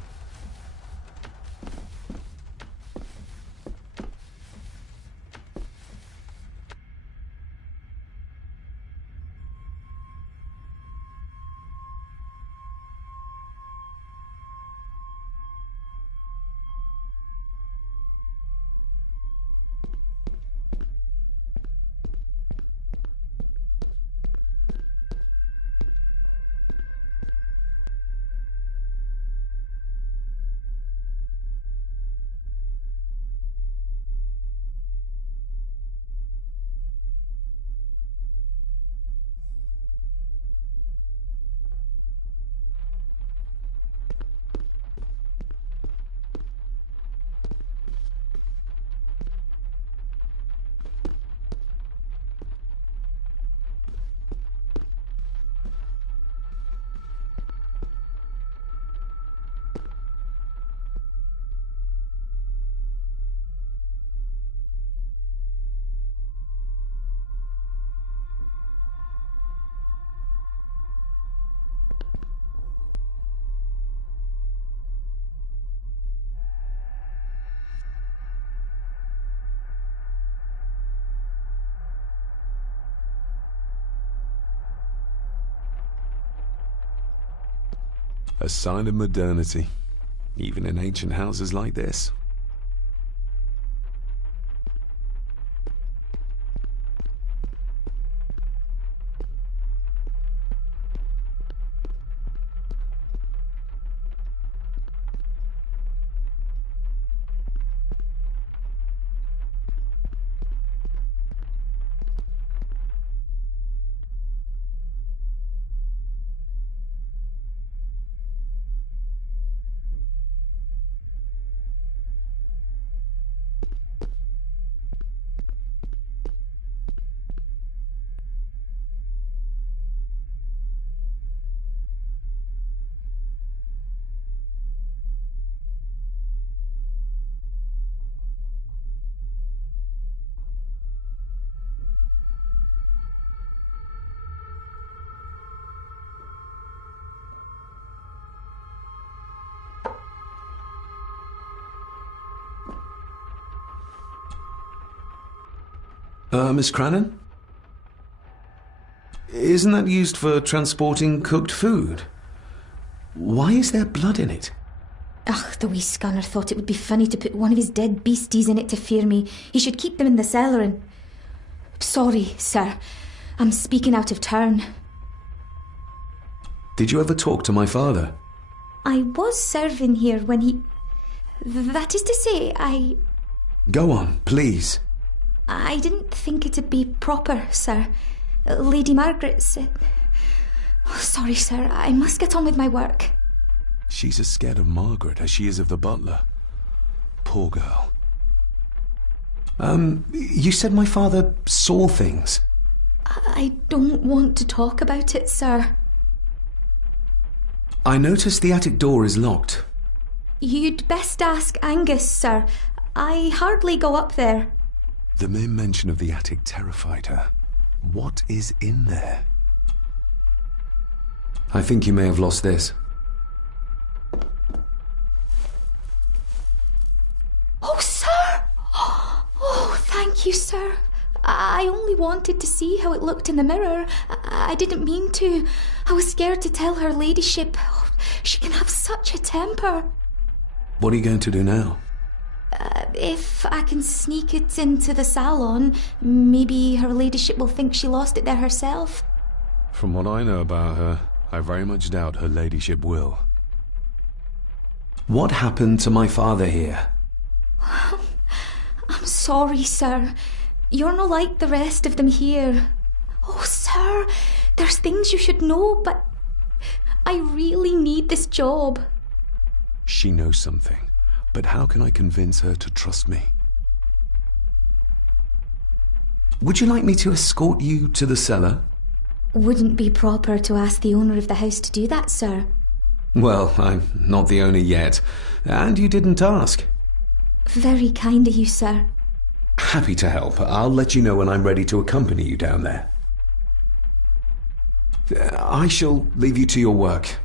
A sign of modernity, even in ancient houses like this. Miss Crannan? Isn't that used for transporting cooked food? Why is there blood in it? Ugh, the wee scunner thought it would be funny to put one of his dead beasties in it to fear me. He should keep them in the cellar and... Sorry, sir. I'm speaking out of turn. Did you ever talk to my father? I was serving here when he... That is to say, Go on, please. I didn't think it'd be proper, sir. Lady Margaret said... Oh, sorry, sir. I must get on with my work. She's as scared of Margaret as she is of the butler. Poor girl. You said my father saw things. I don't want to talk about it, sir. I noticed the attic door is locked. You'd best ask Angus, sir. I hardly go up there. The mere mention of the attic terrified her. What is in there? I think you may have lost this. Oh, sir! Oh, thank you, sir. I only wanted to see how it looked in the mirror. I didn't mean to. I was scared to tell her ladyship. Oh, she can have such a temper. What are you going to do now? If I can sneak it into the salon, maybe her ladyship will think she lost it there herself. From what I know about her, I very much doubt her ladyship will. What happened to my father here? I'm sorry, sir. You're not like the rest of them here. Oh, sir, there's things you should know, but I really need this job. She knows something. But how can I convince her to trust me? Would you like me to escort you to the cellar? Wouldn't be proper to ask the owner of the house to do that, sir. Well, I'm not the owner yet, and you didn't ask. Very kind of you, sir. Happy to help. I'll let you know when I'm ready to accompany you down there. I shall leave you to your work.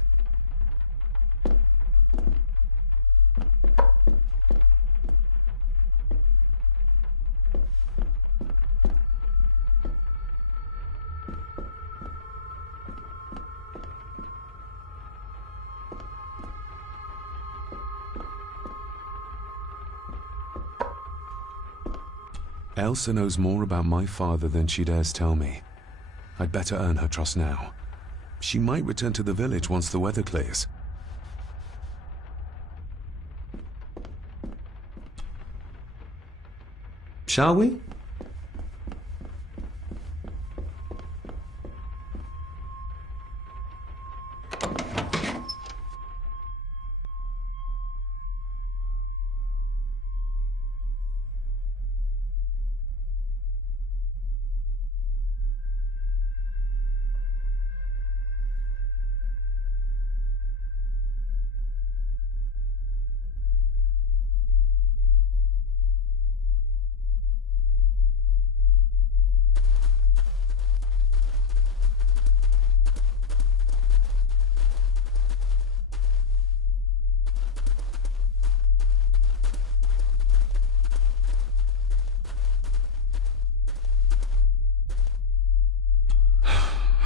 Ailsa knows more about my father than she dares tell me. I'd better earn her trust now. She might return to the village once the weather clears. Shall we?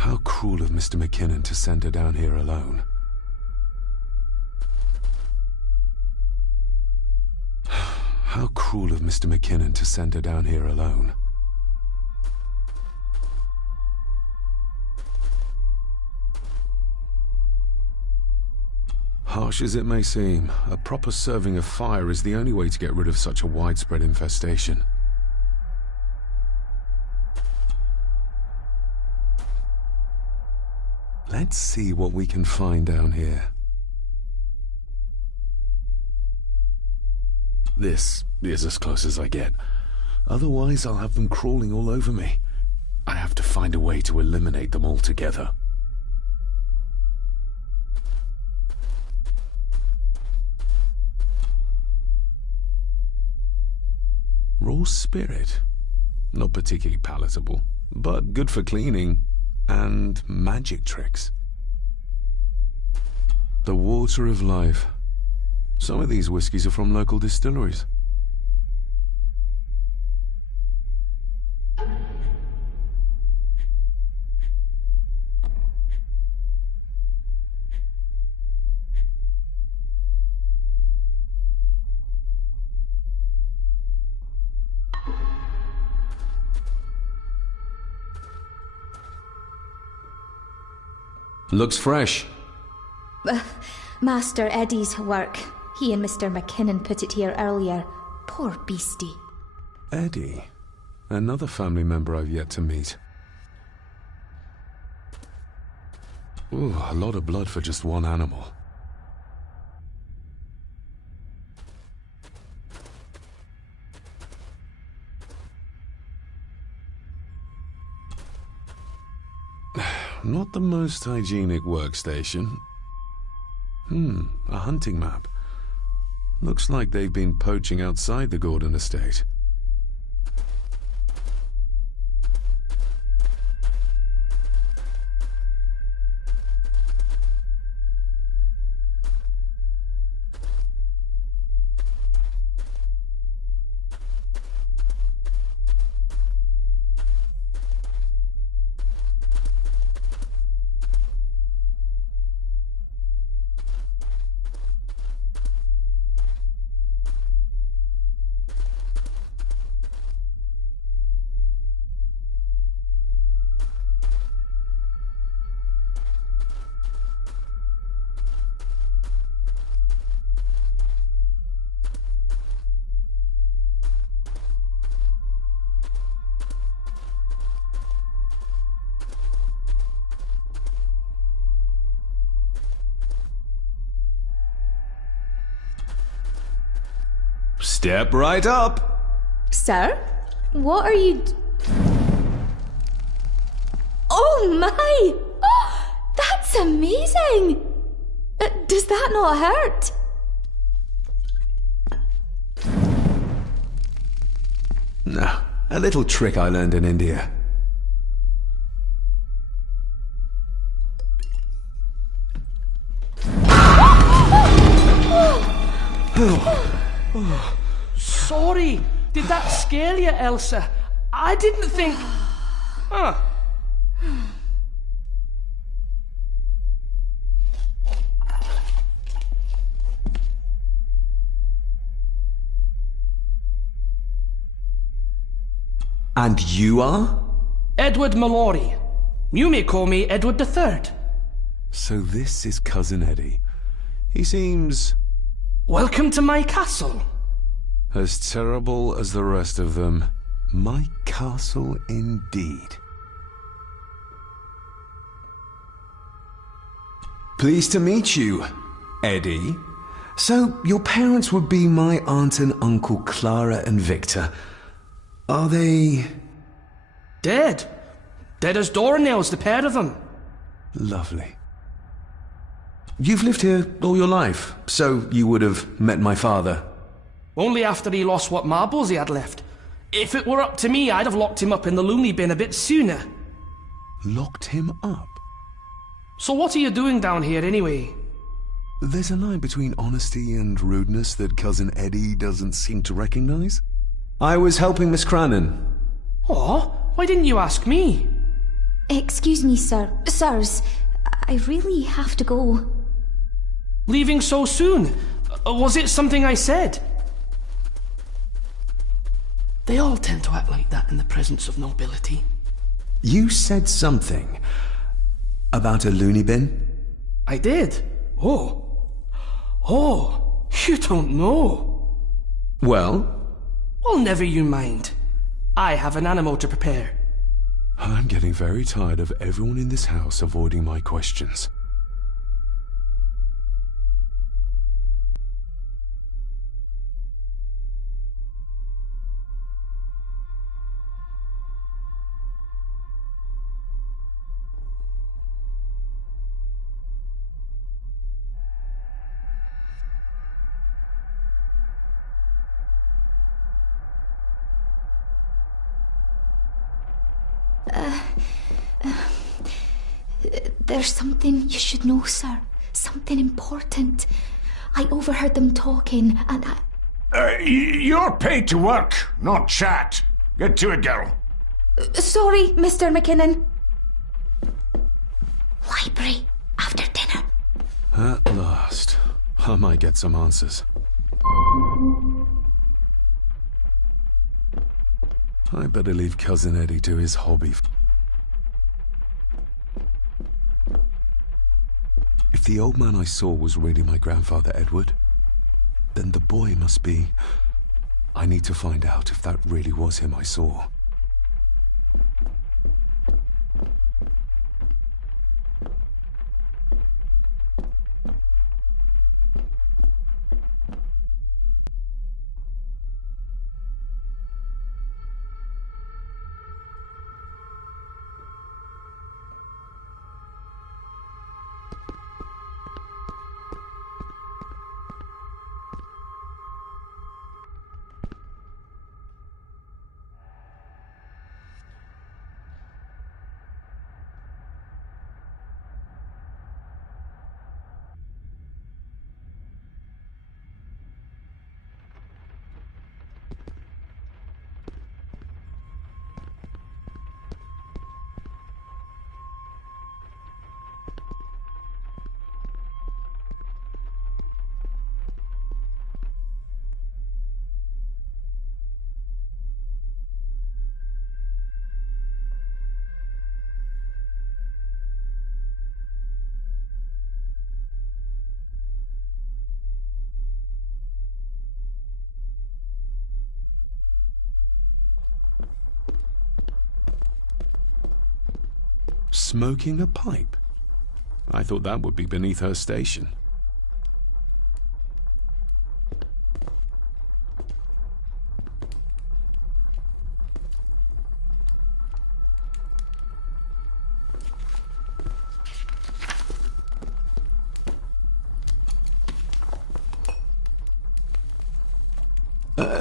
How cruel of Mr. McKinnon to send her down here alone. cruel of Mr. McKinnon to send her down here alone. Harsh as it may seem, a proper serving of fire is the only way to get rid of such a widespread infestation. Let's see what we can find down here. This is as close as I get. Otherwise, I'll have them crawling all over me. I have to find a way to eliminate them altogether. Raw spirit. Not particularly palatable, but good for cleaning. And magic tricks. The water of life. Some of these whiskies are from local distilleries. Looks fresh. Master Eddie's work. He and Mr. McKinnon put it here earlier. Poor beastie. Eddie? Another family member I've yet to meet. Ooh, a lot of blood for just one animal. Not the most hygienic workstation. A hunting map. Looks like they've been poaching outside the Gordon estate. Step right up. Sir? What are you Oh my! Oh, that's amazing! Does that not hurt? No, a little trick I learned in India. Sorry, did that scare you, Elsa? I didn't think... And you are? Edward Mallory. You may call me Edward III. So this is Cousin Eddie. He seems... Welcome to my castle. as terrible as the rest of them. My castle indeed. Pleased to meet you, Eddie. So, your parents would be my aunt and uncle Clara and Victor. Are they... Dead. Dead as doornails, the pair of them. Lovely. You've lived here all your life, so you would have met my father. Only after he lost what marbles he had left. If it were up to me, I'd have locked him up in the loony bin a bit sooner. Locked him up? So what are you doing down here anyway? There's a line between honesty and rudeness that Cousin Eddie doesn't seem to recognize. I was helping Miss Crannan. Oh, why didn't you ask me? Excuse me, sirs. I really have to go. Leaving so soon? Was it something I said? They all tend to act like that in the presence of nobility. You said something about a loony bin? I did. Oh, you don't know. Well? Well, never you mind. I have an animal to prepare. I'm getting very tired of everyone in this house avoiding my questions. There's something you should know, sir. Something important. I overheard them talking, and You're paid to work, not chat. Get to it, girl. Sorry, Mr. McKinnon. Library, after dinner. At last. I might get some answers. I better leave Cousin Eddie to his hobby. If the old man I saw was really my grandfather Edward, then the boy must be... I need to find out if that really was him I saw. Smoking a pipe? I thought that would be beneath her station.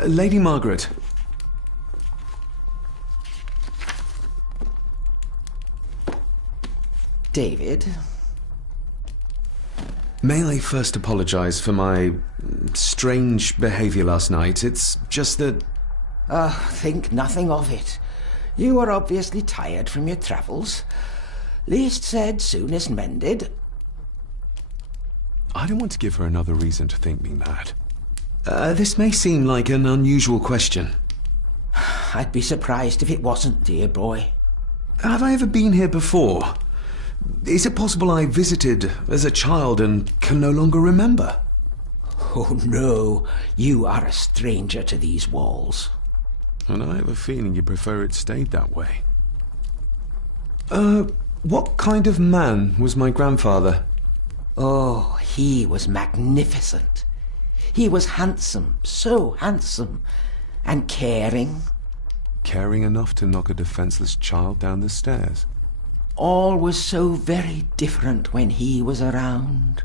Lady Margaret. David? May I first apologize for my strange behavior last night? It's just that... Think nothing of it. You were obviously tired from your travels. Least said, soonest mended. I don't want to give her another reason to think me mad. This may seem like an unusual question. I'd be surprised if it wasn't, dear boy. Have I ever been here before? Is it possible I visited as a child and can no longer remember? Oh, no. You are a stranger to these walls. And I have a feeling you prefer it stayed that way. What kind of man was my grandfather? Oh, he was magnificent. He was handsome, so handsome, and caring. Caring enough to knock a defenseless child down the stairs. All was so very different when he was around.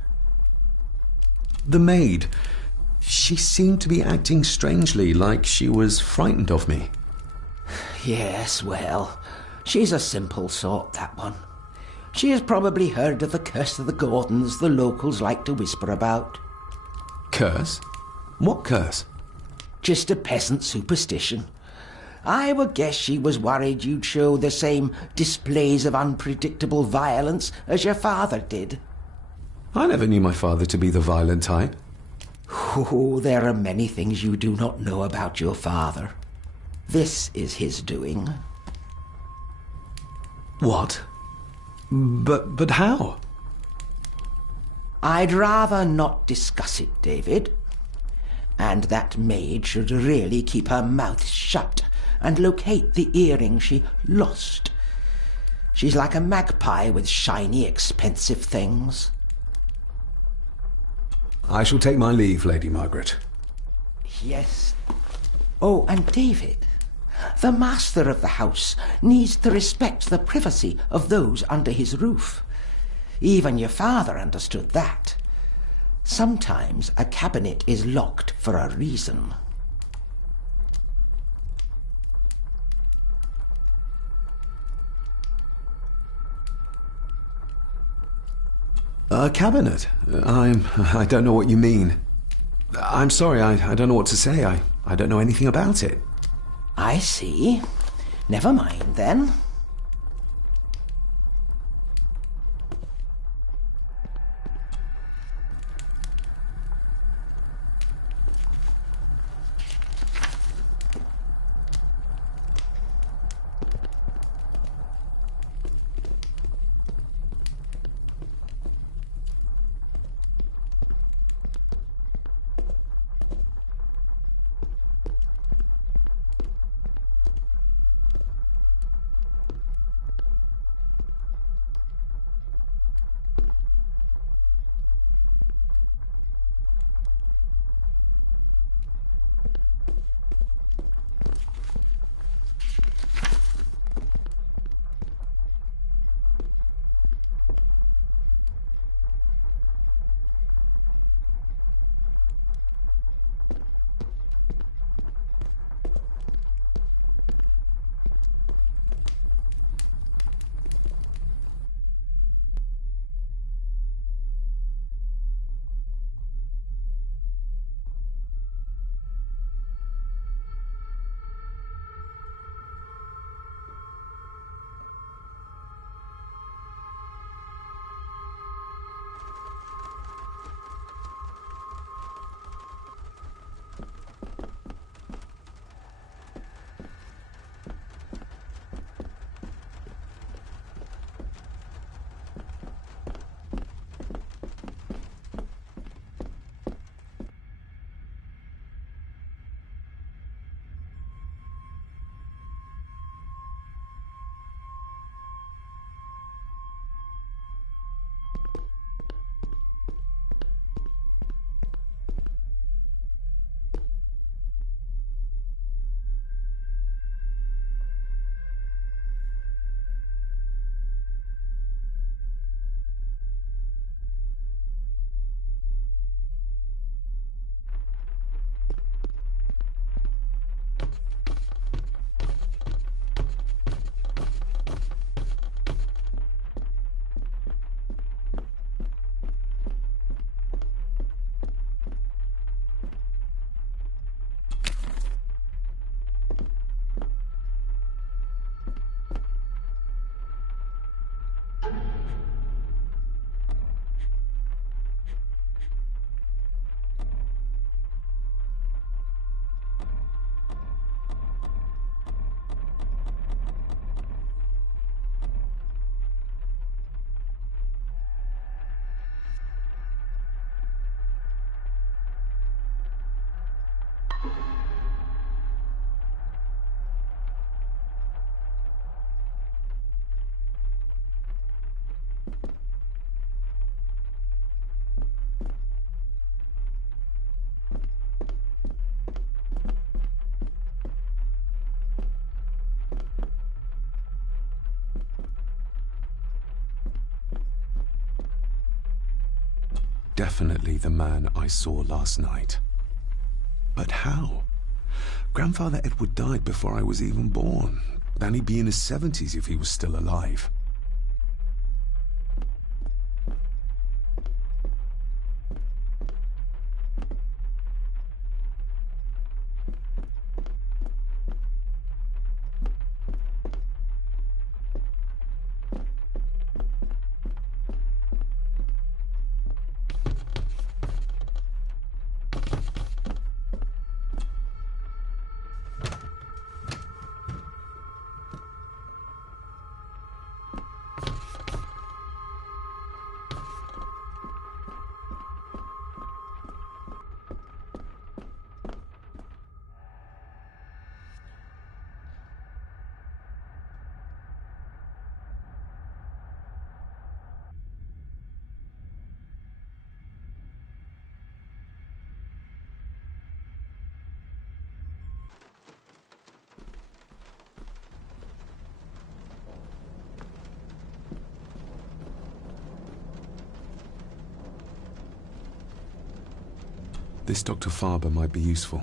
The maid. She seemed to be acting strangely, like she was frightened of me. Yes, well, she's a simple sort, that one. She has probably heard of the curse of the Gordons the locals like to whisper about. Curse? What curse? Just a peasant superstition. I would guess she was worried you'd show the same displays of unpredictable violence as your father did. I never knew my father to be the violent type. Oh, there are many things you do not know about your father. This is his doing. What? But how? I'd rather not discuss it, David. And that maid should really keep her mouth shut and locate the earring she lost. She's like a magpie with shiny, expensive things. I shall take my leave, Lady Margaret. Yes. Oh, and David, the master of the house needs to respect the privacy of those under his roof. Even your father understood that. Sometimes a cabinet is locked for a reason. A cabinet? I don't know what you mean. I'm sorry, I don't know what to say. I don't know anything about it. I see. Never mind, then. Definitely the man I saw last night. But how? Grandfather Edward died before I was even born. And he'd be in his 70s if he was still alive. This Dr. Farber might be useful.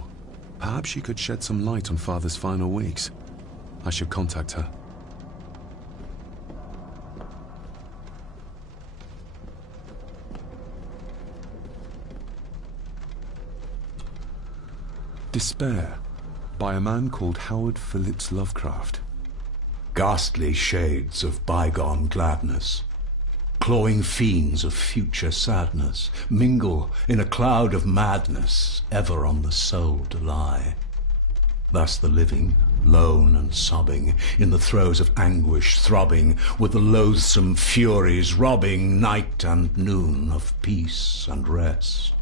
Perhaps she could shed some light on Father's final weeks. I should contact her. Despair, by a man called Howard Phillips Lovecraft. Ghastly shades of bygone gladness, clawing fiends of future sadness, mingle in a cloud of madness, ever on the soul to lie. Thus the living, lone and sobbing, in the throes of anguish throbbing, with the loathsome furies robbing night and noon of peace and rest.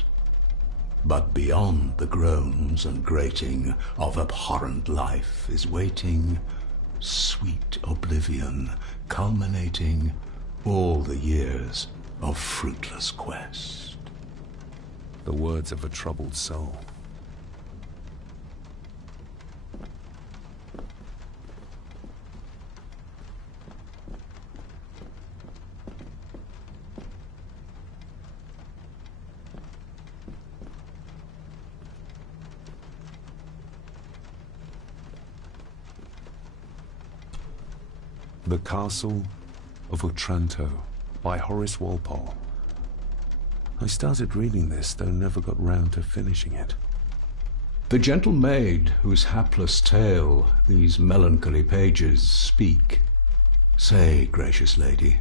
But beyond the groans and grating of abhorrent life is waiting sweet oblivion, culminating all the years of fruitless quest. The words of a troubled soul. The Castle of Otranto by Horace Walpole. I started reading this, though never got round to finishing it. The gentle maid whose hapless tale these melancholy pages speak, say, gracious lady,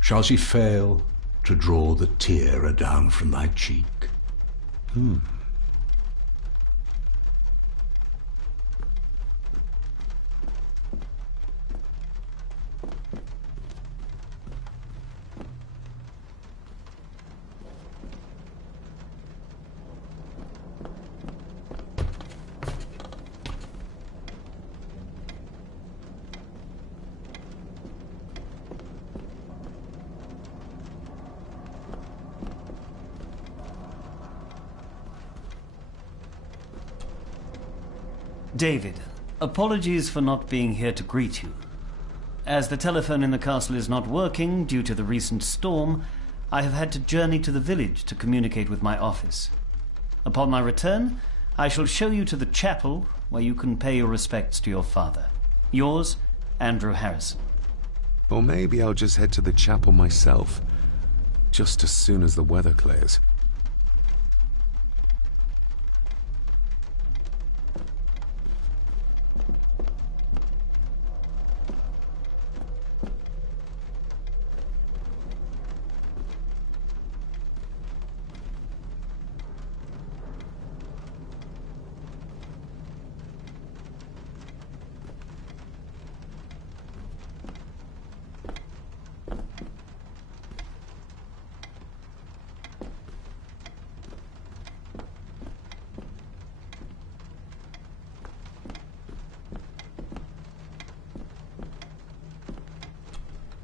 shall she fail to draw the tear adown from thy cheek? David, apologies for not being here to greet you. As the telephone in the castle is not working due to the recent storm, I have had to journey to the village to communicate with my office. Upon my return, I shall show you to the chapel where you can pay your respects to your father. Yours, Andrew Harrison. Or maybe I'll just head to the chapel myself, just as soon as the weather clears.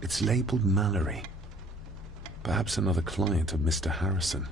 It's labeled Mallory. Perhaps another client of Mr. Harrison.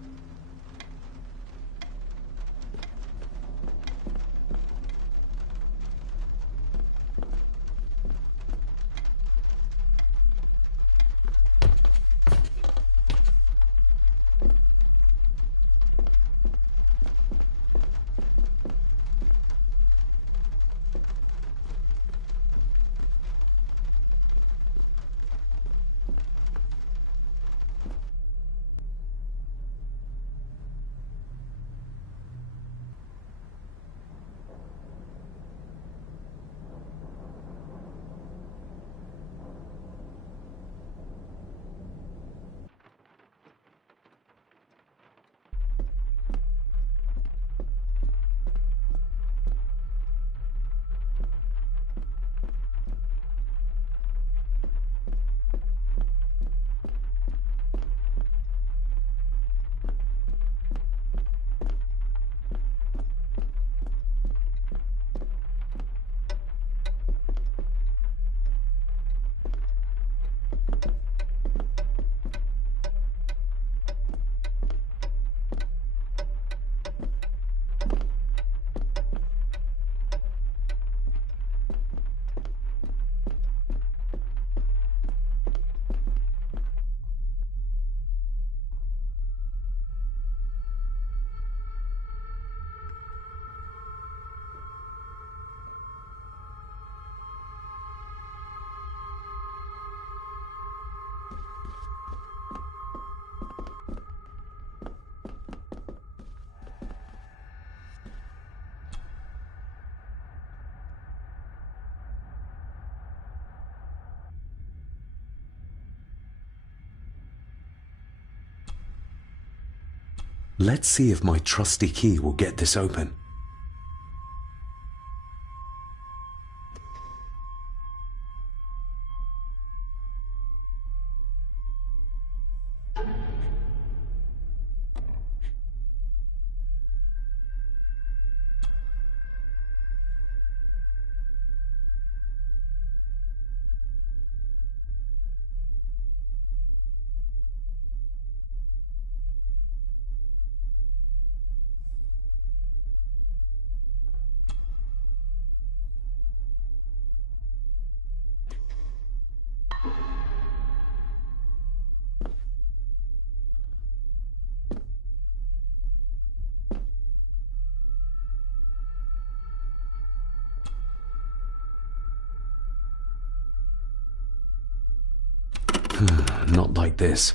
Let's see if my trusty key will get this open. Not like this.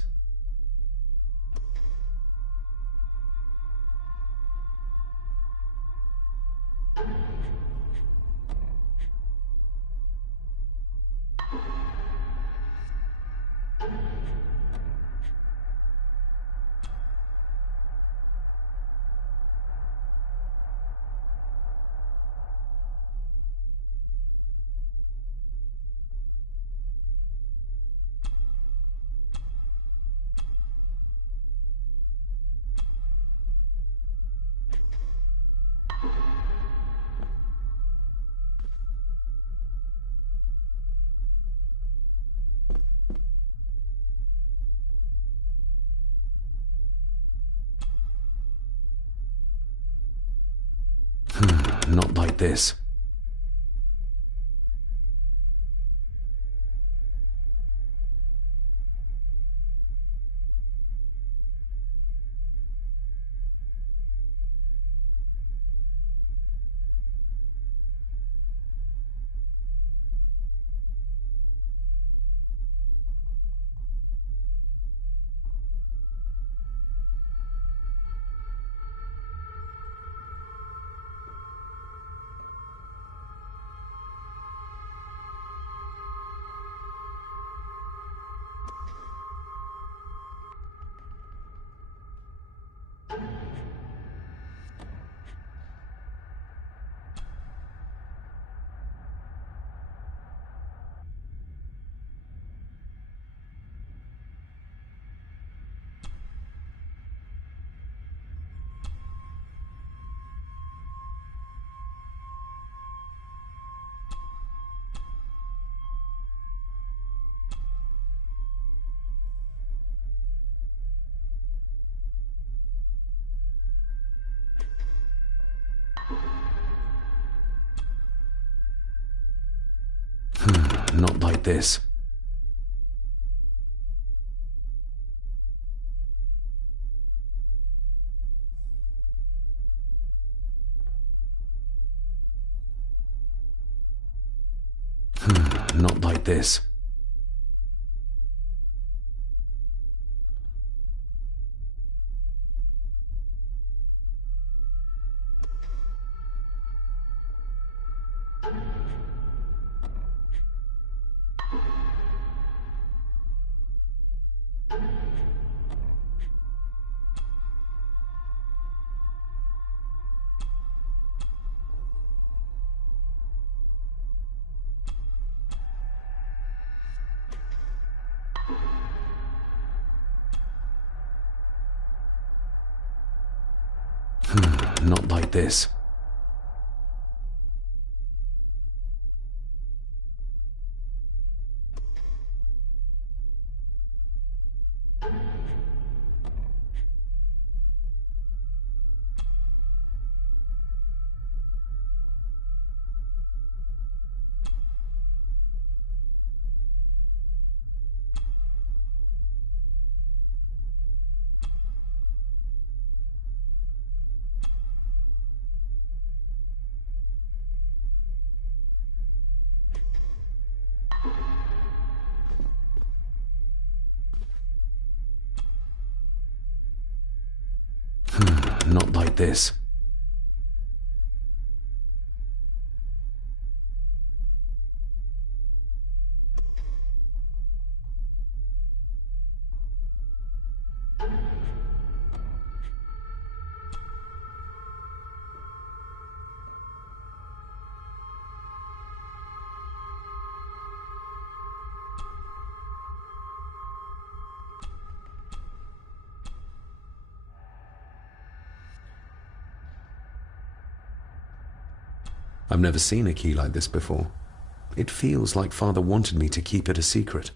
Not like this. Not like this. Not like this. Not like this. Not like this. I've never seen a key like this before. It feels like Father wanted me to keep it a secret.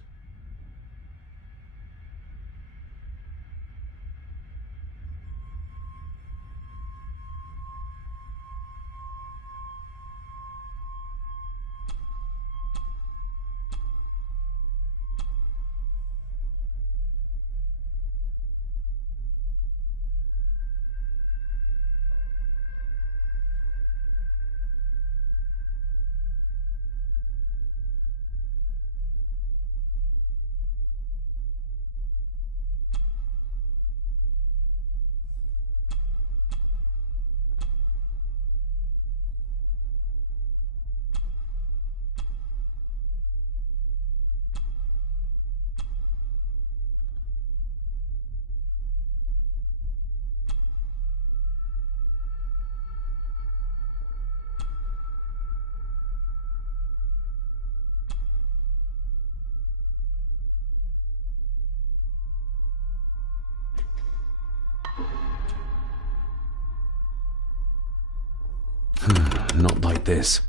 Not like this.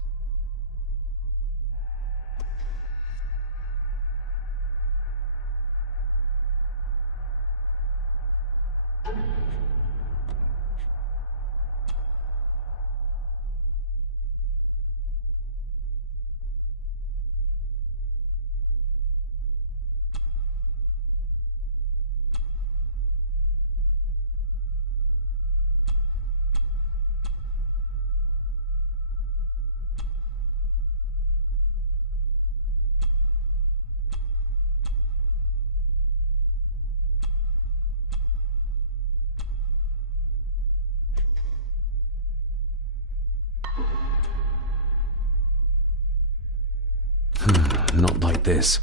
Not like this.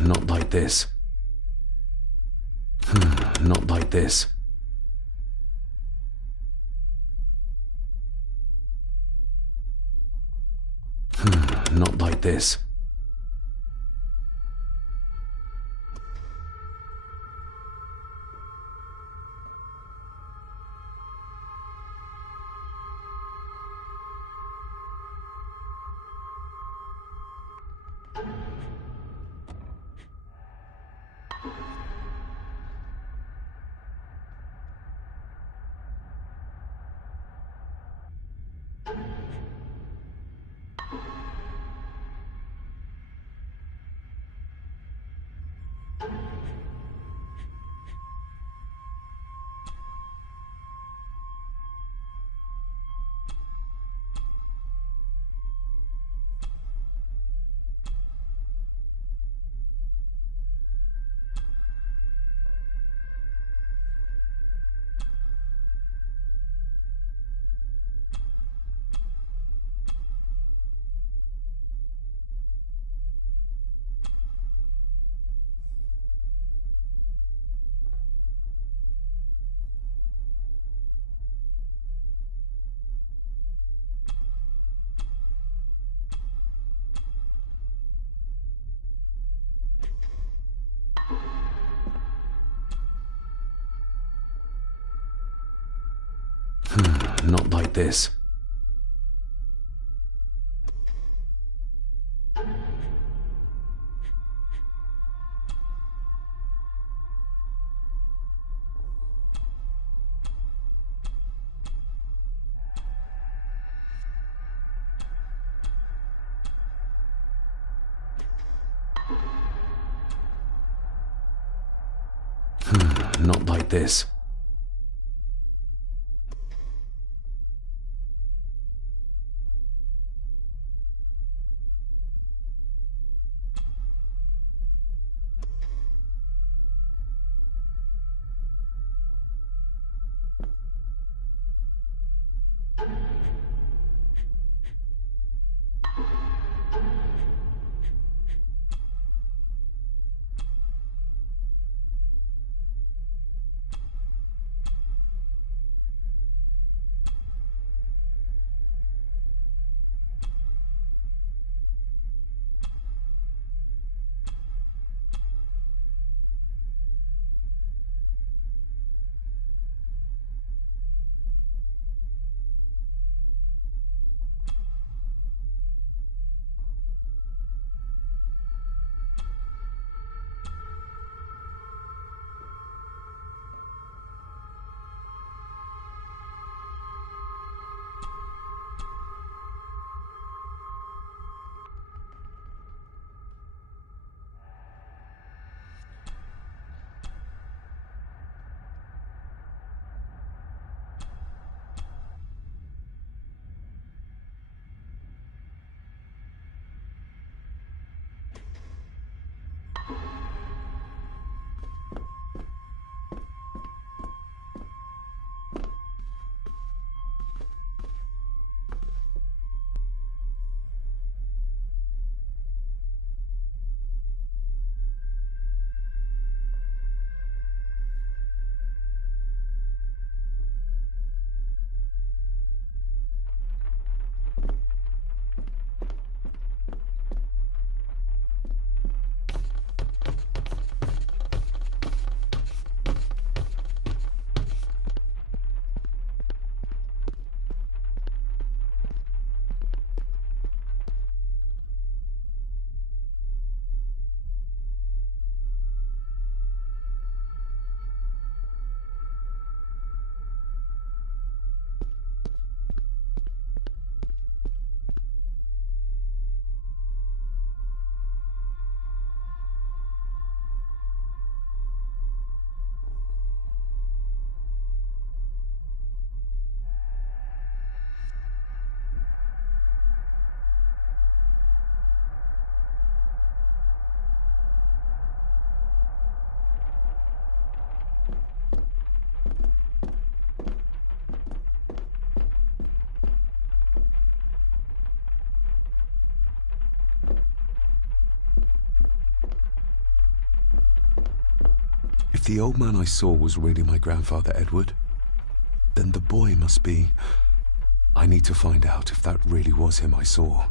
Not like this. Not like this. Not like this. Not like this. Not like this. If the old man I saw was really my grandfather Edward, then the boy must be... I need to find out if that really was him I saw.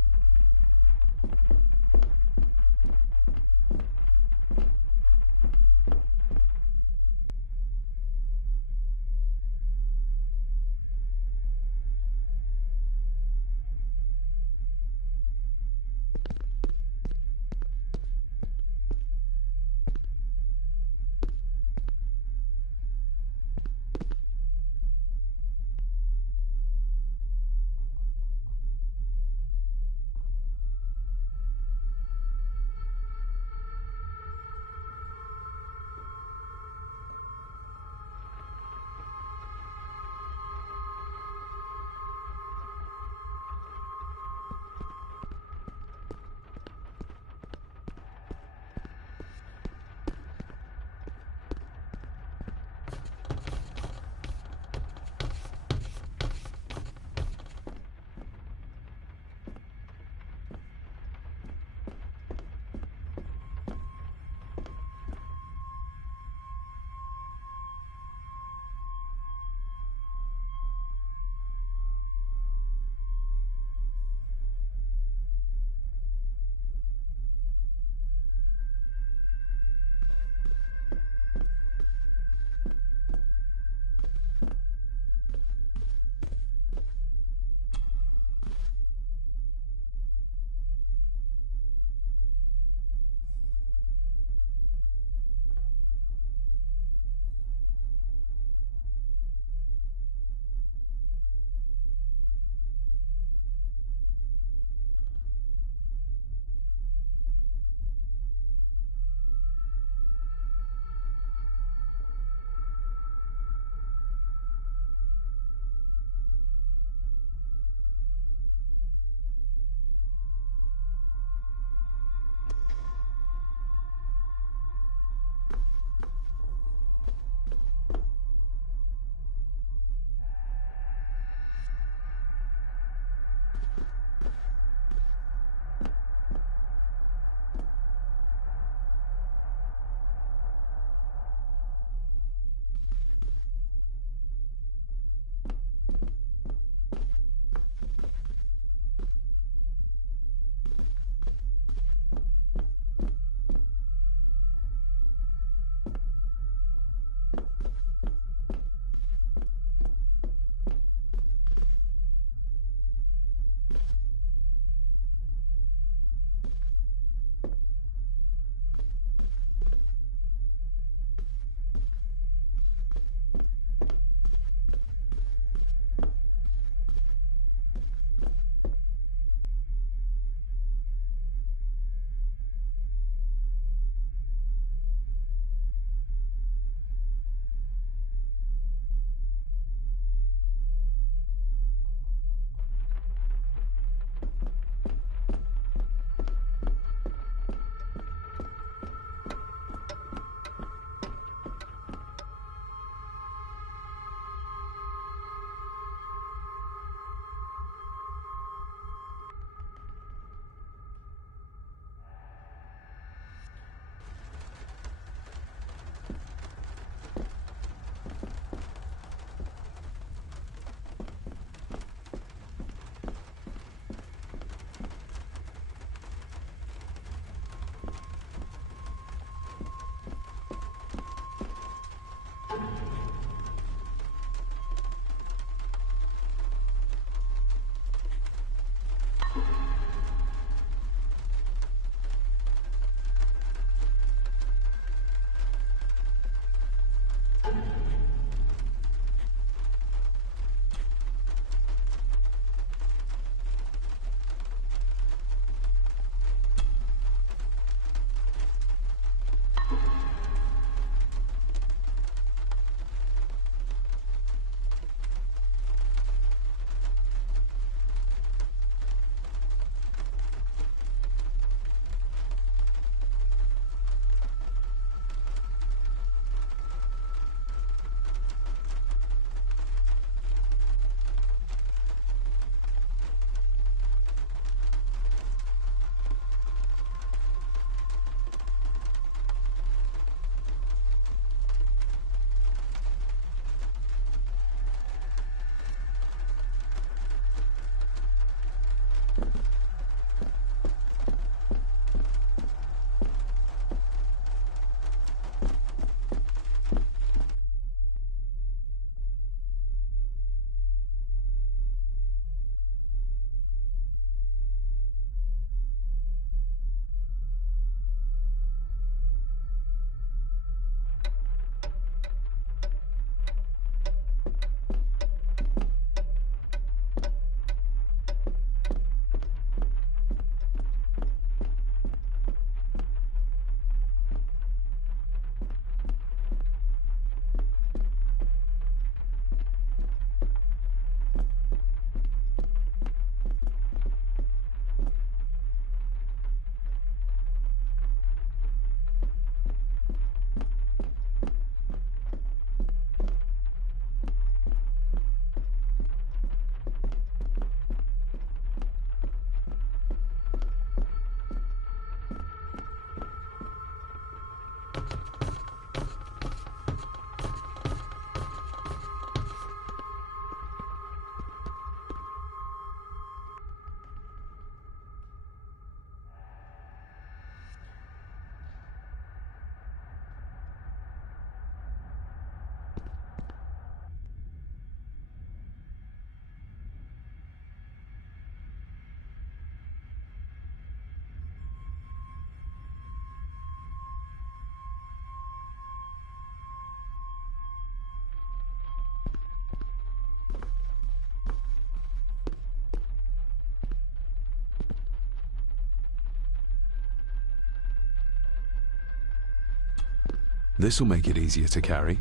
This'll make it easier to carry.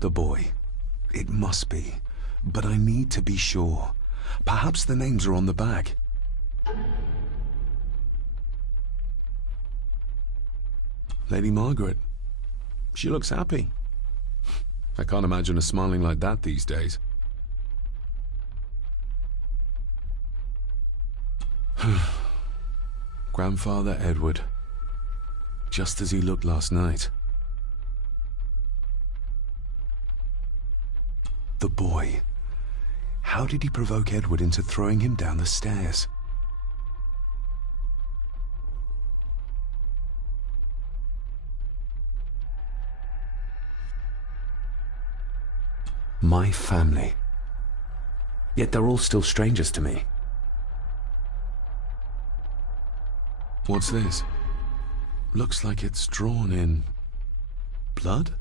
The boy. It must be. But I need to be sure. Perhaps the names are on the back. Lady Margaret. She looks happy. I can't imagine her smiling like that these days. Grandfather Edward. Just as he looked last night. The boy. How did he provoke Edward into throwing him down the stairs? My family. Yet they're all still strangers to me. What's this? Looks like it's drawn in blood?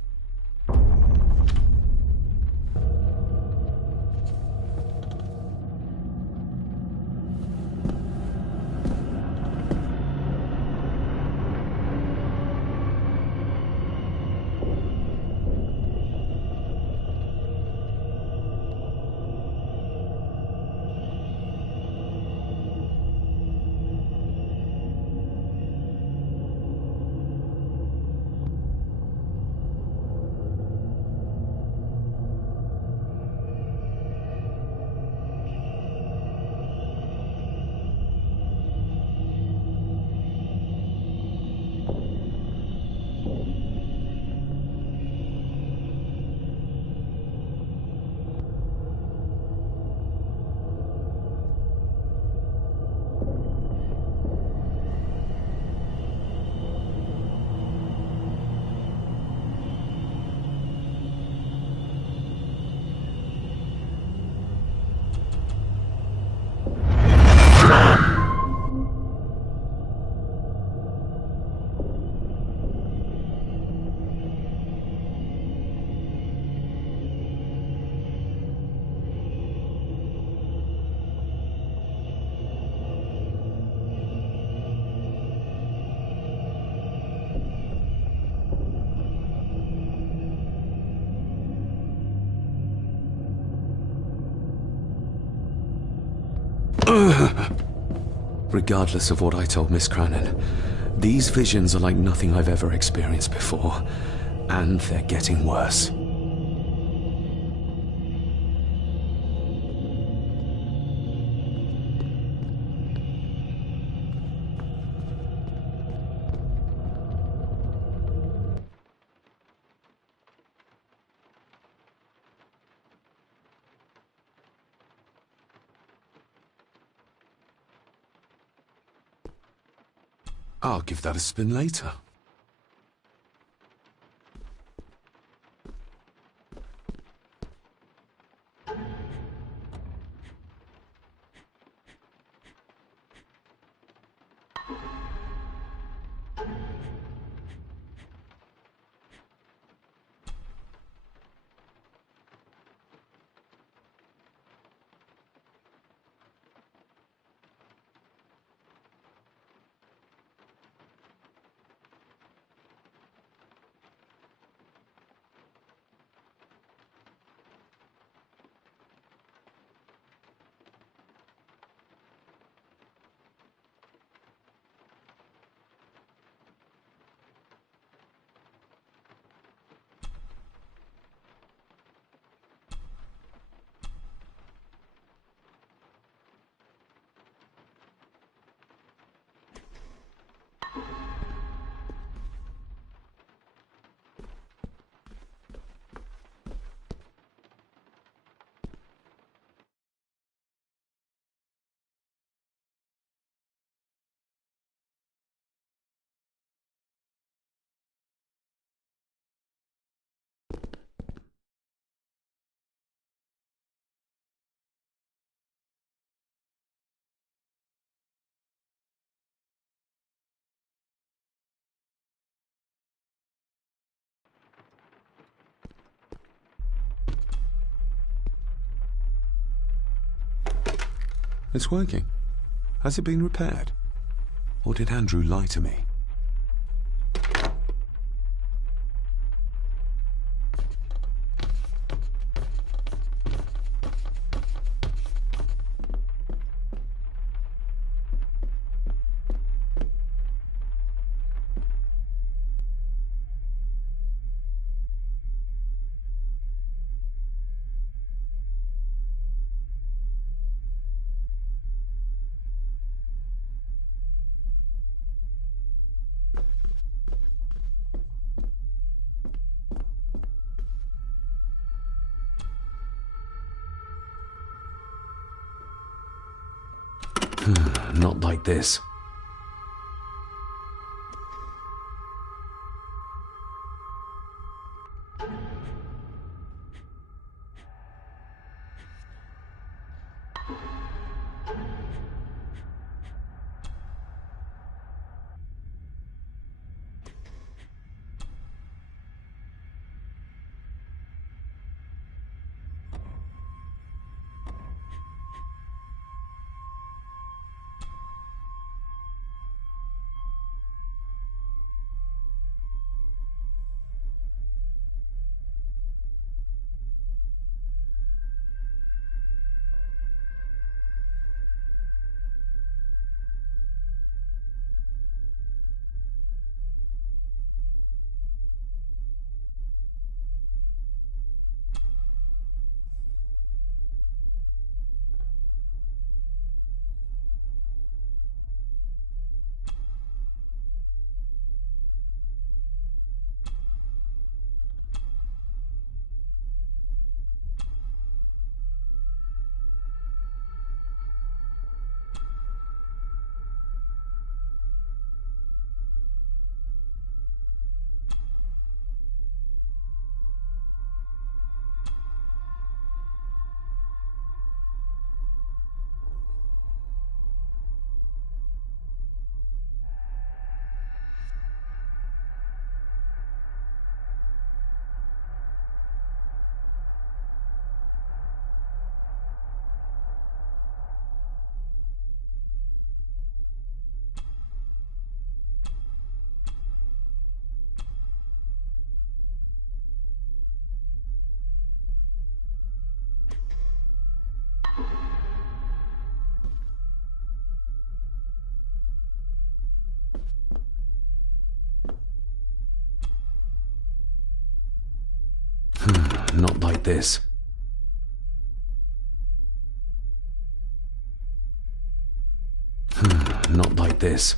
Regardless of what I told Miss Cranon, these visions are like nothing I've ever experienced before, and they're getting worse. I'll give that a spin later. It's working. Has it been repaired? Or did Andrew lie to me? Not like this. Not like this. Not like this.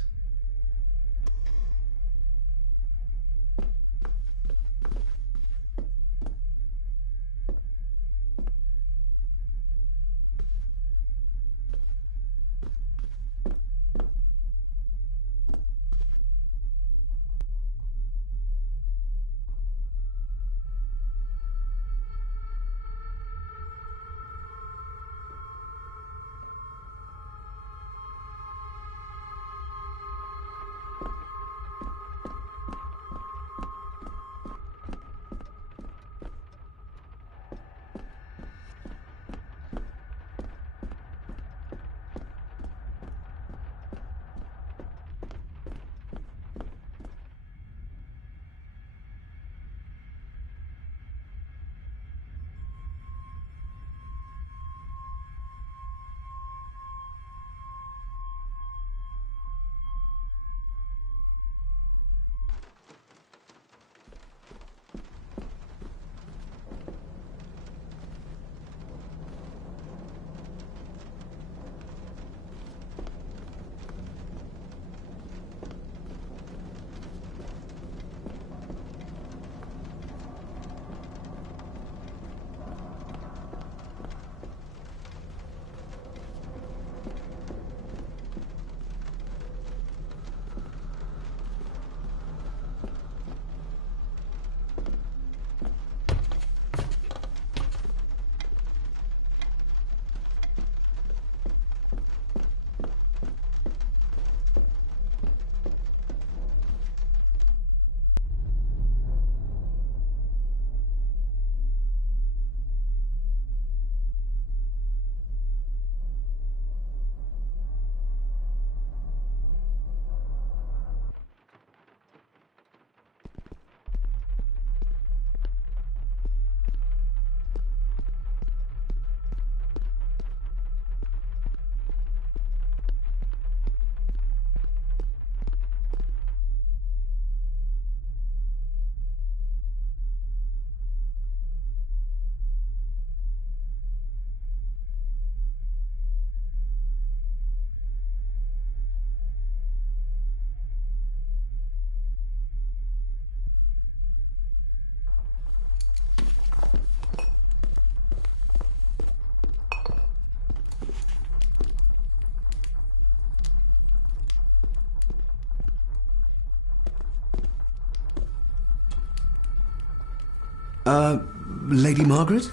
Lady Margaret?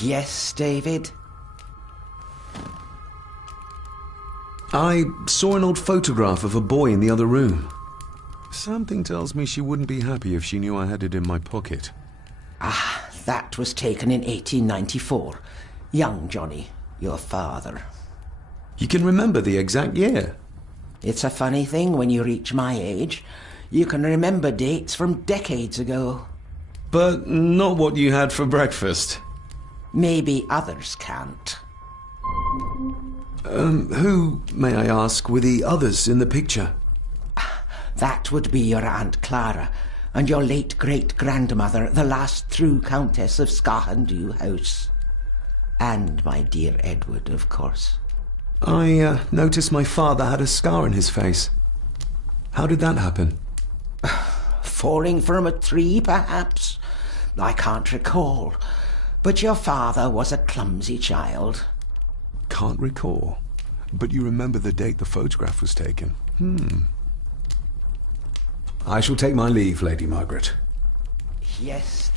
Yes, David? I saw an old photograph of a boy in the other room. Something tells me she wouldn't be happy if she knew I had it in my pocket. Ah, that was taken in 1894. Young Johnny, your father. You can remember the exact year? It's a funny thing when you reach my age. You can remember dates from decades ago. But not what you had for breakfast. Maybe others can't. Who, may I ask, were the others in the picture? That would be your Aunt Clara and your late great-grandmother, the last true Countess of Scahandew House. And my dear Edward, of course. I noticed my father had a scar on his face. How did that happen? Falling from a tree, perhaps? I can't recall. But your father was a clumsy child. Can't recall. But you remember the date the photograph was taken? I shall take my leave, Lady Margaret. Yes.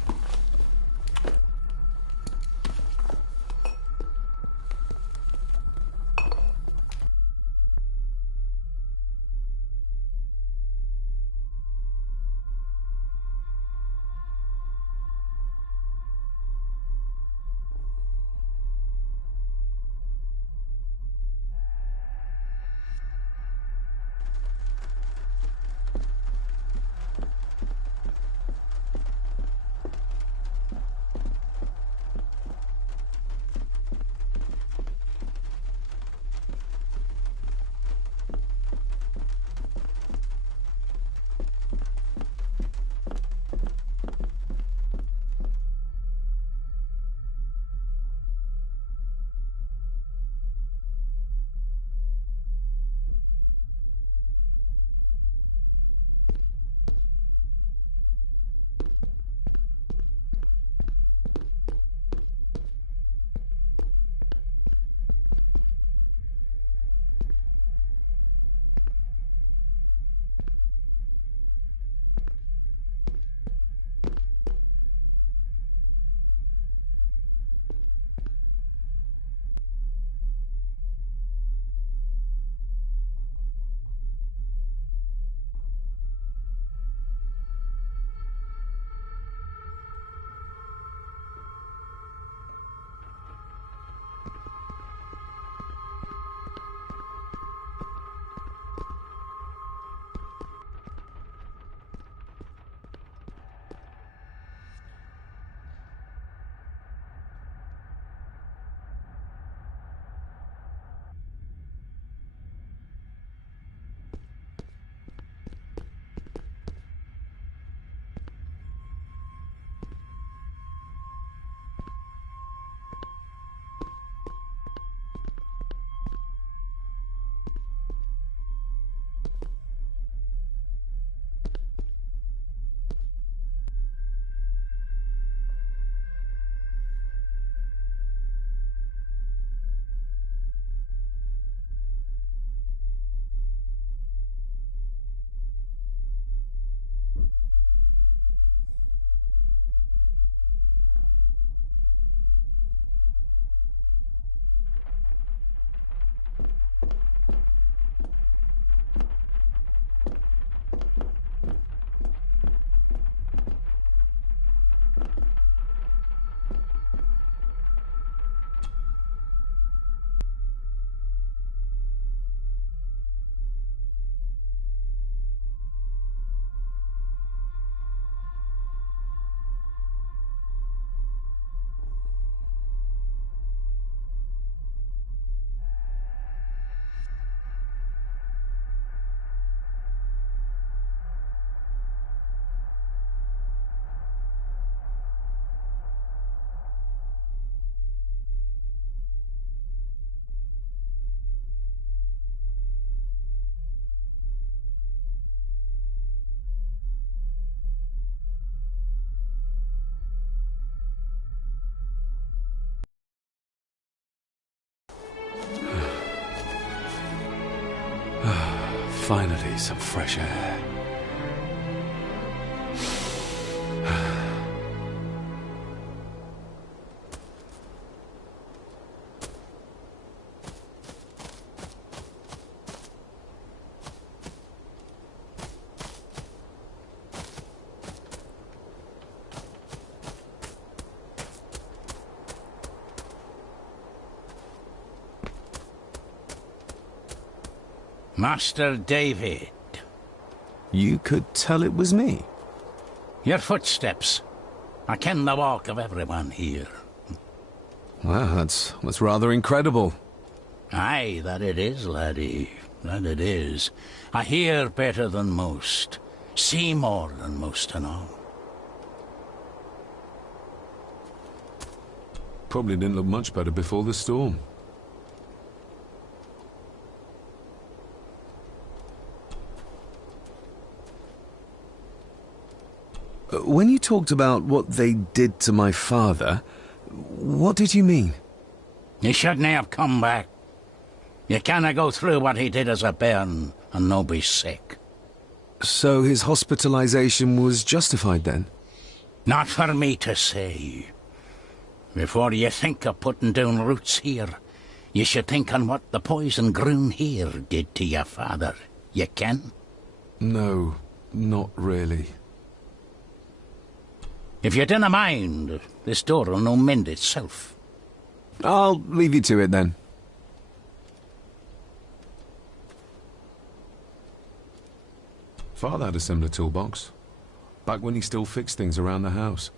Finally, some fresh air. Master David. You could tell it was me? Your footsteps. I ken the walk of everyone here. Well, that's rather incredible. Aye, that it is, laddie. That it is. I hear better than most. See more than most and all. Probably didn't look much better before the storm. When you talked about what they did to my father, what did you mean? He shouldn't have come back. You canna go through what he did as a bairn and no be sick. So his hospitalization was justified then? Not for me to say. Before you think of putting down roots here, you should think on what the poison grown here did to your father. You can? No, not really. If you dinna mind, this door'll no mend itself. I'll leave you to it then. Father had a similar toolbox, back when he still fixed things around the house.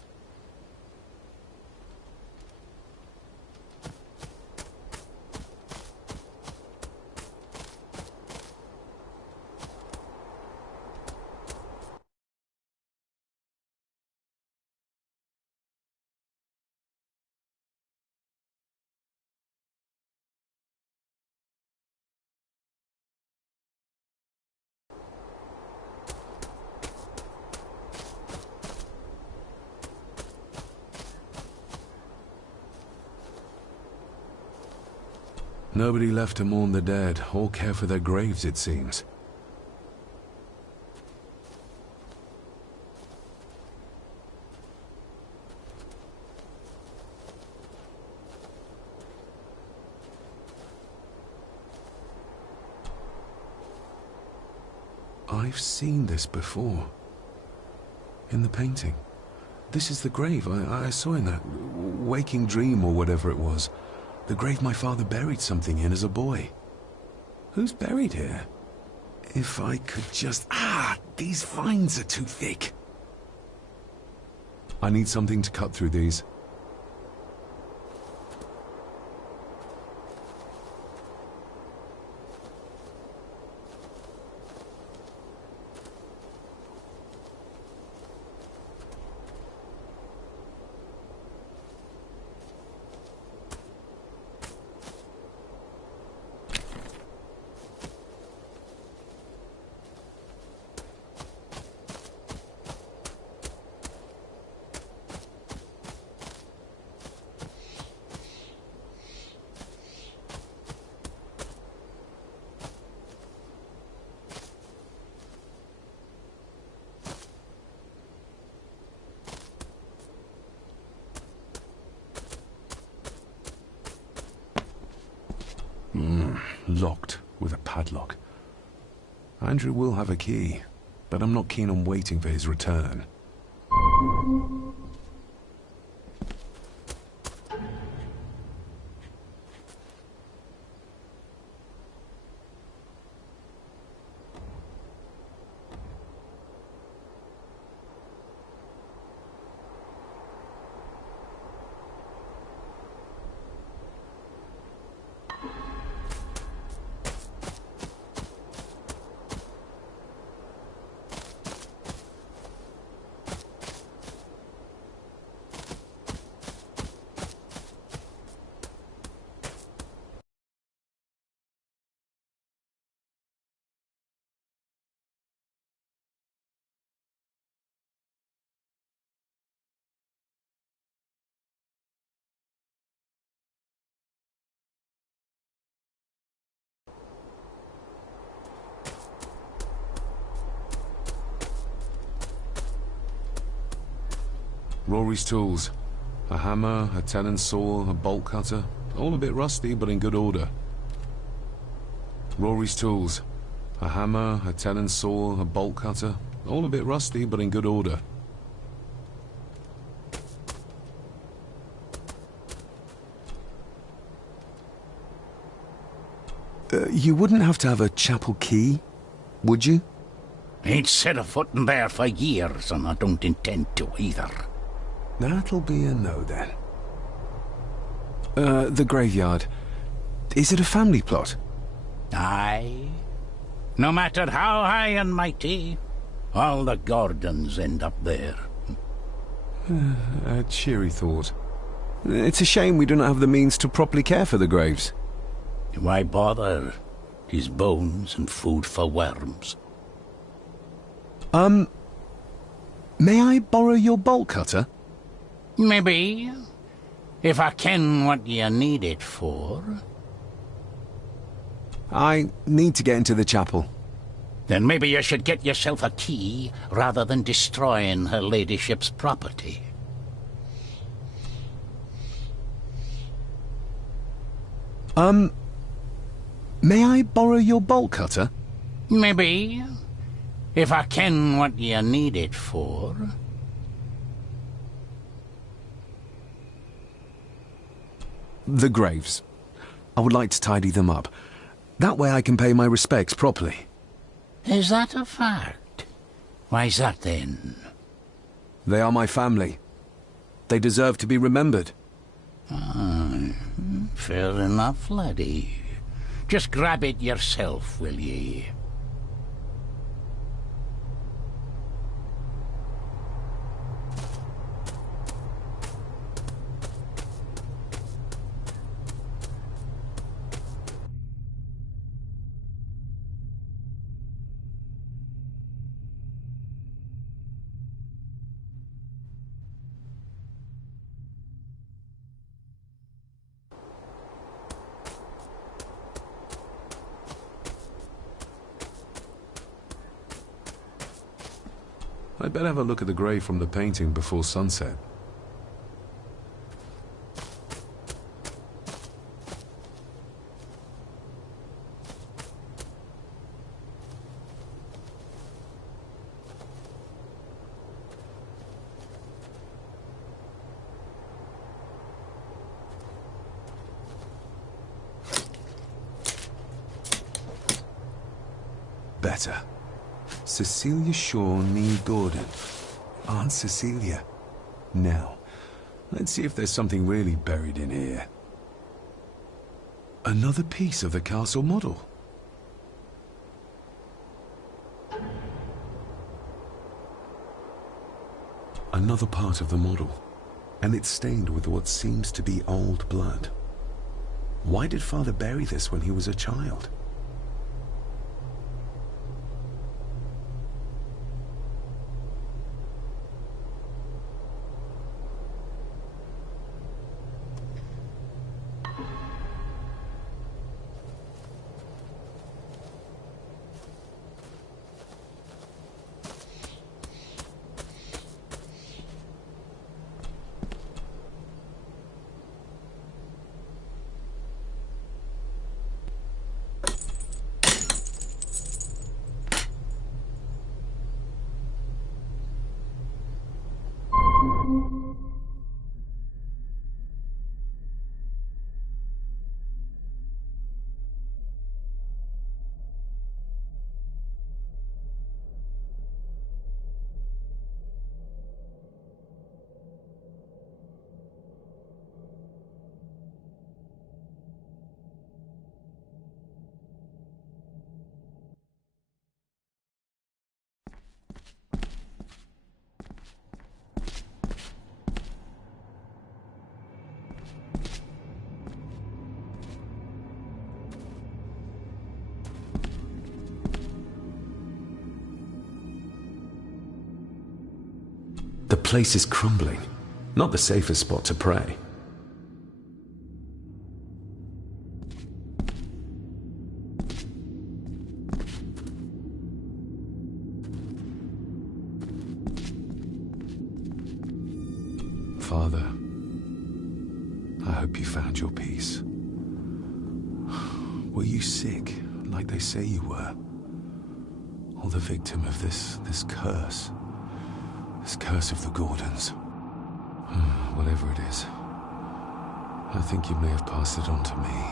Nobody left to mourn the dead, or care for their graves, it seems. I've seen this before. In the painting. This is the grave I saw in that waking dream or whatever it was. The grave my father buried something in as a boy. Who's buried here? If I could just... these vines are too thick. I need something to cut through these. Locked with a padlock. Andrew will have a key, but I'm not keen on waiting for his return. Rory's tools. A hammer, a tenon saw, a bolt cutter. All a bit rusty, but in good order. Rory's tools. A hammer, a tenon saw, a bolt cutter. All a bit rusty, but in good order. You wouldn't have to have a chapel key, would you? Ain't set a foot in there for years, and I don't intend to either. That'll be a no, then. The graveyard. Is it a family plot? Aye. No matter how high and mighty, all the Gordons end up there. A cheery thought. It's a shame we do not have the means to properly care for the graves. Why bother? 'Tis bones and food for worms. May I borrow your bolt cutter? Maybe. If I ken what you need it for. I need to get into the chapel. Then maybe you should get yourself a key rather than destroying her ladyship's property. May I borrow your bolt cutter? Maybe. If I ken what you need it for. The graves. I would like to tidy them up. That way I can pay my respects properly. Is that a fact? Why's that then? They are my family. They deserve to be remembered. Fair enough, laddie. Just grab it yourself, will ye? I'd better have a look at the grave from the painting before sunset. Better. Cecilia Shaw, nee Gordon. Aunt Cecilia. Now, let's see if there's something really buried in here. Another piece of the castle model. Another part of the model, and it's stained with what seems to be old blood. Why did Father bury this when he was a child? The place is crumbling. Not the safest spot to pray. Father, I hope you found your peace. Were you sick, like they say you were? Or the victim of this curse? This curse of the Gordons. Whatever it is, I think you may have passed it on to me.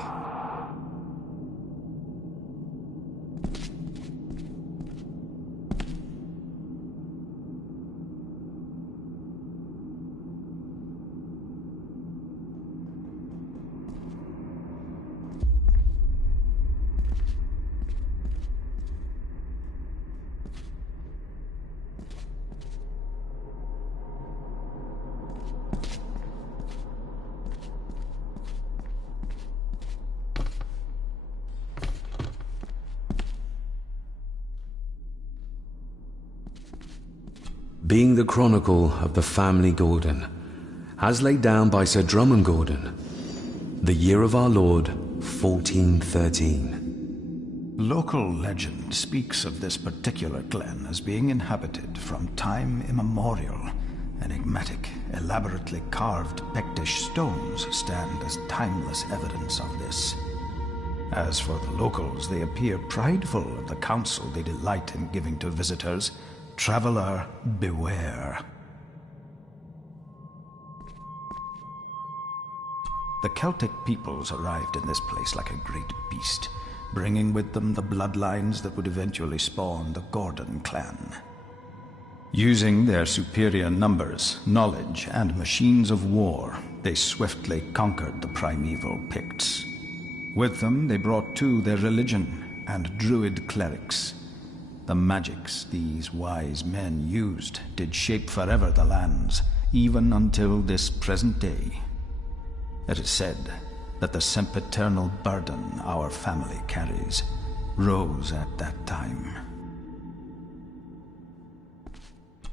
being the chronicle of the family Gordon, as laid down by Sir Drummond Gordon, the year of our Lord, 1413. Local legend speaks of this particular glen as being inhabited from time immemorial. Enigmatic, elaborately carved Pictish stones stand as timeless evidence of this. As for the locals, they appear prideful of the counsel they delight in giving to visitors. Traveler, beware. The Celtic peoples arrived in this place like a great beast, bringing with them the bloodlines that would eventually spawn the Gordon clan. Using their superior numbers, knowledge, and machines of war, they swiftly conquered the primeval Picts. With them, they brought too their religion and druid clerics. The magics these wise men used did shape forever the lands, even until this present day. It is said that the sempiternal burden our family carries rose at that time.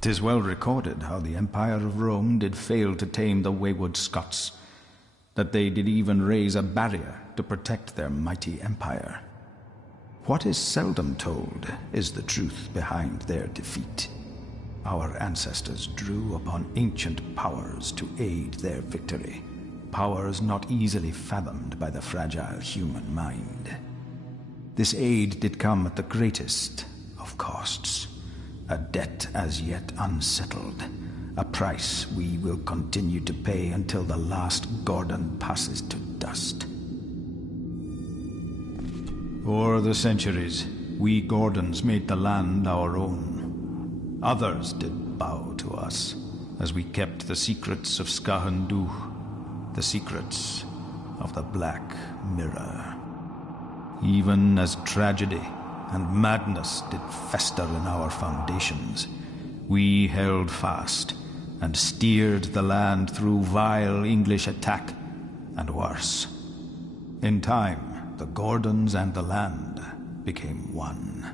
'Tis well recorded how the Empire of Rome did fail to tame the wayward Scots, that they did even raise a barrier to protect their mighty empire. What is seldom told is the truth behind their defeat. Our ancestors drew upon ancient powers to aid their victory, powers not easily fathomed by the fragile human mind. This aid did come at the greatest of costs, a debt as yet unsettled, a price we will continue to pay until the last Gordon passes to dust. O'er the centuries, we Gordons made the land our own. Others did bow to us, as we kept the secrets of Scahan Dubh, the secrets of the Black Mirror. Even as tragedy and madness did fester in our foundations, we held fast and steered the land through vile English attack and worse. In time, the Gordons and the land became one.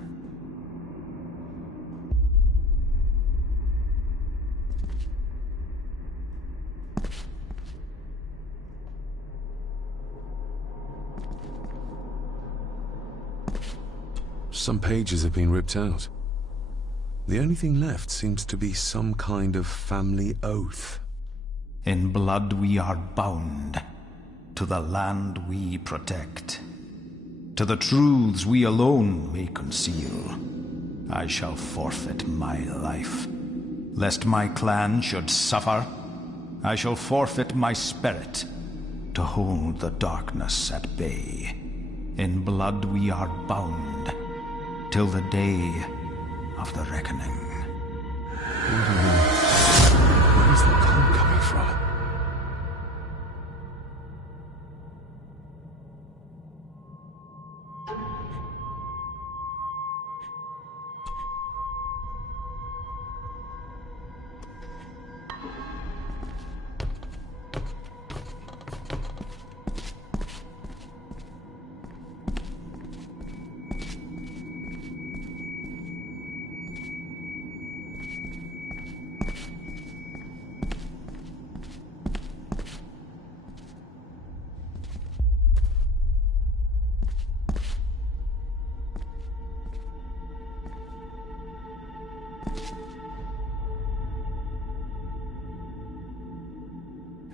Some pages have been ripped out. The only thing left seems to be some kind of family oath. In blood we are bound to the land we protect, to the truths we alone may conceal. I shall forfeit my life, lest my clan should suffer. I shall forfeit my spirit to hold the darkness at bay. In blood we are bound till the day of the reckoning. Where is the coal coming from?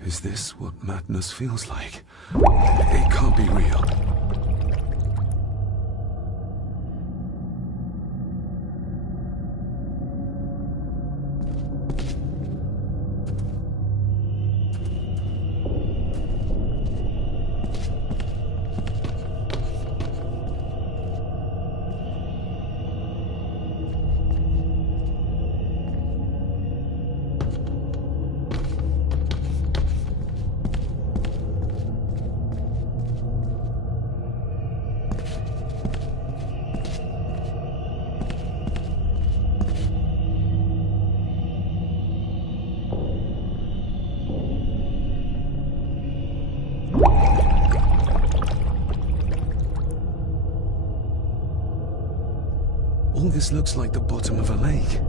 Is this what madness feels like? It can't be real. All this looks like the bottom of a lake.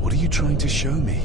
What are you trying to show me?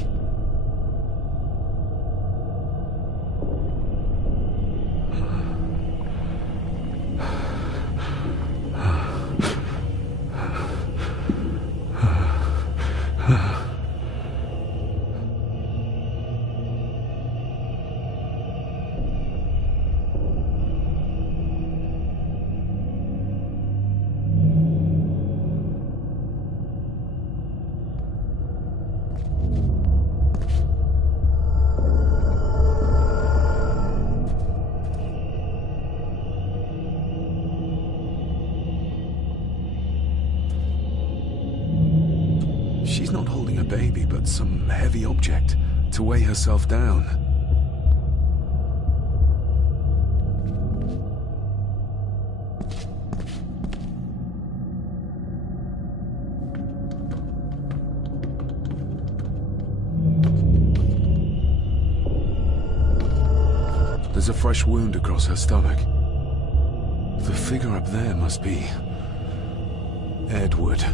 She's not holding a baby, but some heavy object to weigh herself down. There's a fresh wound across her stomach. The figure up there must be Edward.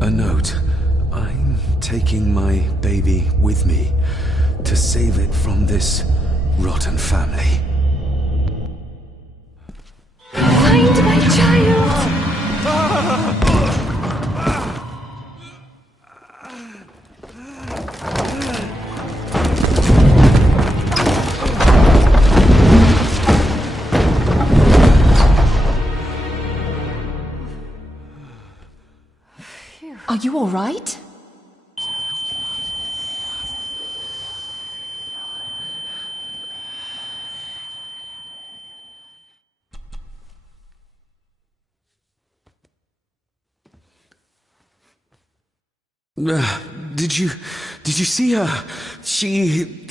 A note. I'm taking my baby with me to save it from this rotten family. Find my child! Are you all right? Did you see her? She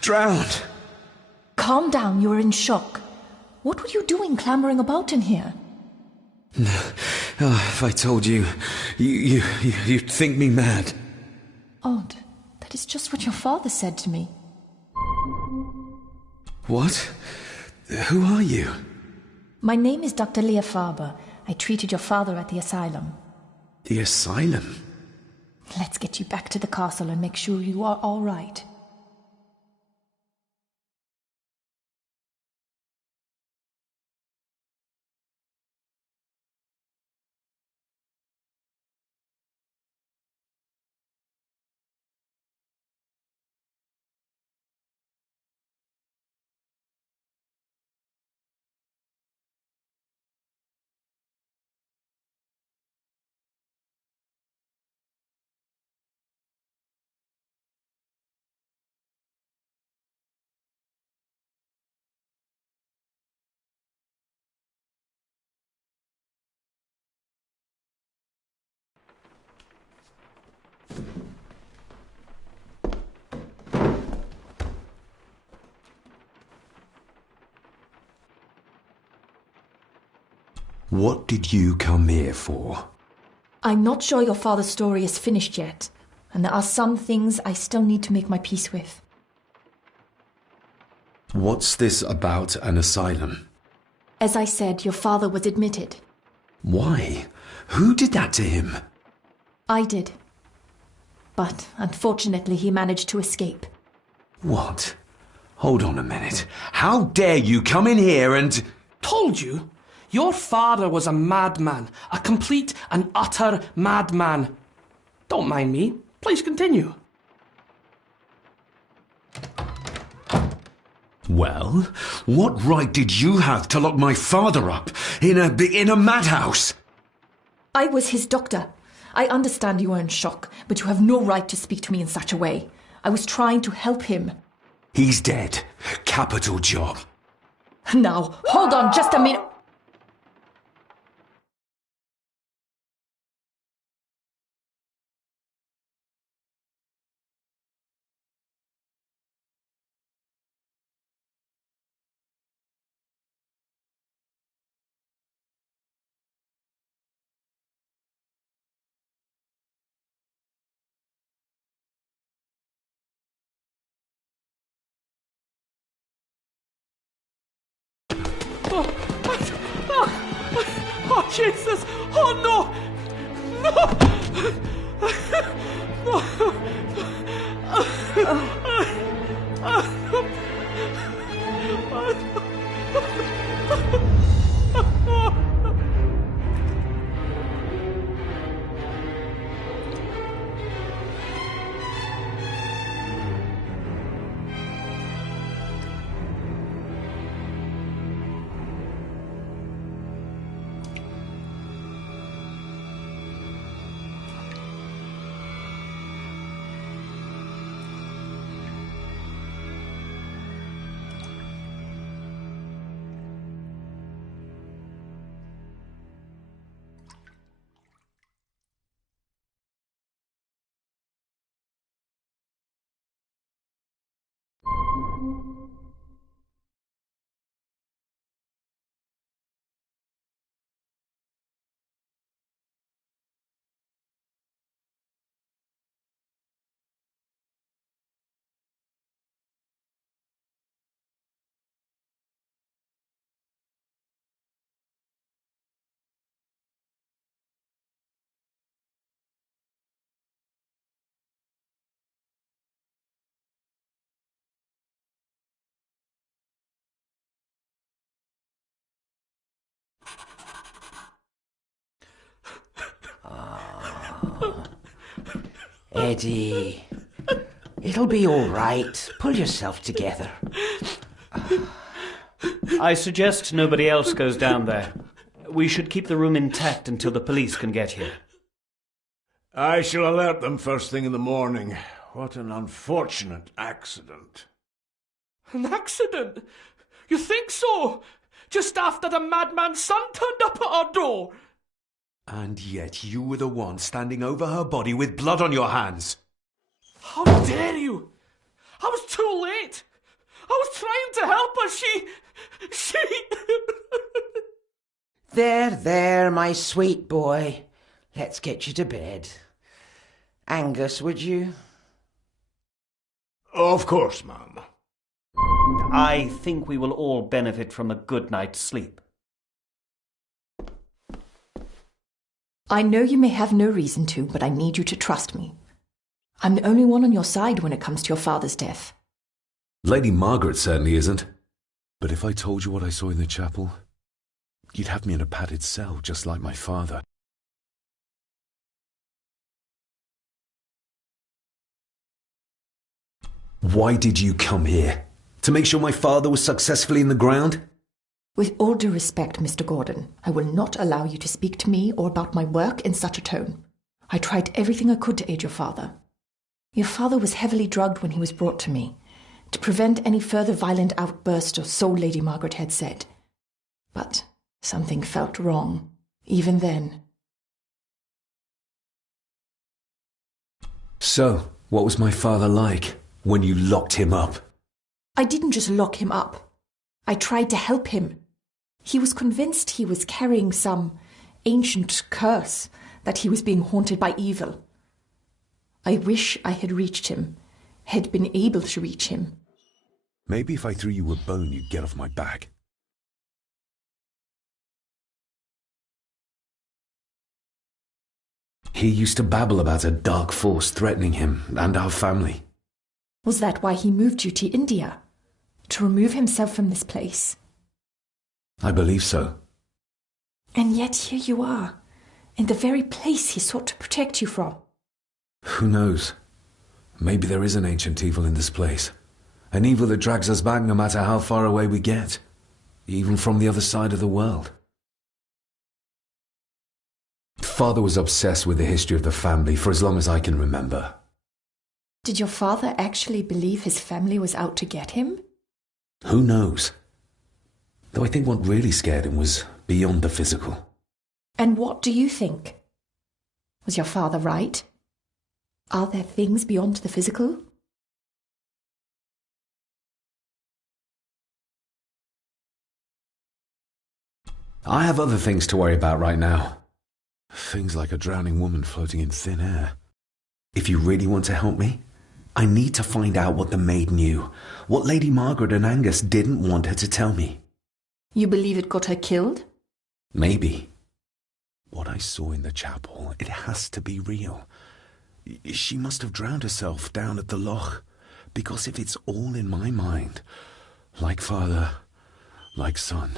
drowned. Calm down, you were in shock. What were you doing clambering about in here? If I told you, you'd think me mad. Odd. That is just what your father said to me. What? Who are you? My name is Dr. Leah Farber. I treated your father at the asylum. The asylum? Let's get you back to the castle and make sure you are all right. What did you come here for? I'm not sure your father's story is finished yet, and there are some things I still need to make my peace with. What's this about an asylum? As I said, your father was admitted. Why? Who did that to him? I did. But unfortunately, he managed to escape. What? Hold on a minute. How dare you come in here and... Told you? Your father was a madman. A complete and utter madman. Don't mind me. Please continue. Well, what right did you have to lock my father up in a madhouse? I was his doctor. I understand you are in shock, but you have no right to speak to me in such a way. I was trying to help him. He's dead. Capital job. Now, hold on just a minute. Jesus! Oh no! Eddie, it'll be all right. Pull yourself together. I suggest nobody else goes down there. We should keep the room intact until the police can get here. I shall alert them first thing in the morning. What an unfortunate accident. An accident? You think so? Just after the madman's son turned up at our door? And yet you were the one standing over her body with blood on your hands. How dare you? I was too late. I was trying to help her. She... There, my sweet boy. Let's get you to bed. Angus, would you? Of course, ma'am. I think we will all benefit from a good night's sleep. I know you may have no reason to, but I need you to trust me. I'm the only one on your side when it comes to your father's death. Lady Margaret certainly isn't. But if I told you what I saw in the chapel, you'd have me in a padded cell, just like my father. Why did you come here? To make sure my father was successfully in the ground? With all due respect, Mr. Gordon, I will not allow you to speak to me or about my work in such a tone. I tried everything I could to aid your father. Your father was heavily drugged when he was brought to me, to prevent any further violent outburst, or so Lady Margaret had said. But something felt wrong, even then. So, what was my father like when you locked him up? I didn't just lock him up. I tried to help him. He was convinced he was carrying some ancient curse, that he was being haunted by evil. I wish I had reached him, had been able to reach him. Maybe if I threw you a bone, you'd get off my back. He used to babble about a dark force threatening him and our family. Was that why he moved you to India? To remove himself from this place? I believe so. And yet here you are, in the very place he sought to protect you from. Who knows? Maybe there is an ancient evil in this place. An evil that drags us back no matter how far away we get. Even from the other side of the world. Father was obsessed with the history of the family for as long as I can remember. Did your father actually believe his family was out to get him? Who knows? Though I think what really scared him was beyond the physical. And what do you think? Was your father right? Are there things beyond the physical? I have other things to worry about right now. Things like a drowning woman floating in thin air. If you really want to help me, I need to find out what the maid knew. What Lady Margaret and Angus didn't want her to tell me. You believe it got her killed? Maybe. What I saw in the chapel, it has to be real. She must have drowned herself down at the loch, because if it's all in my mind, like father, like son,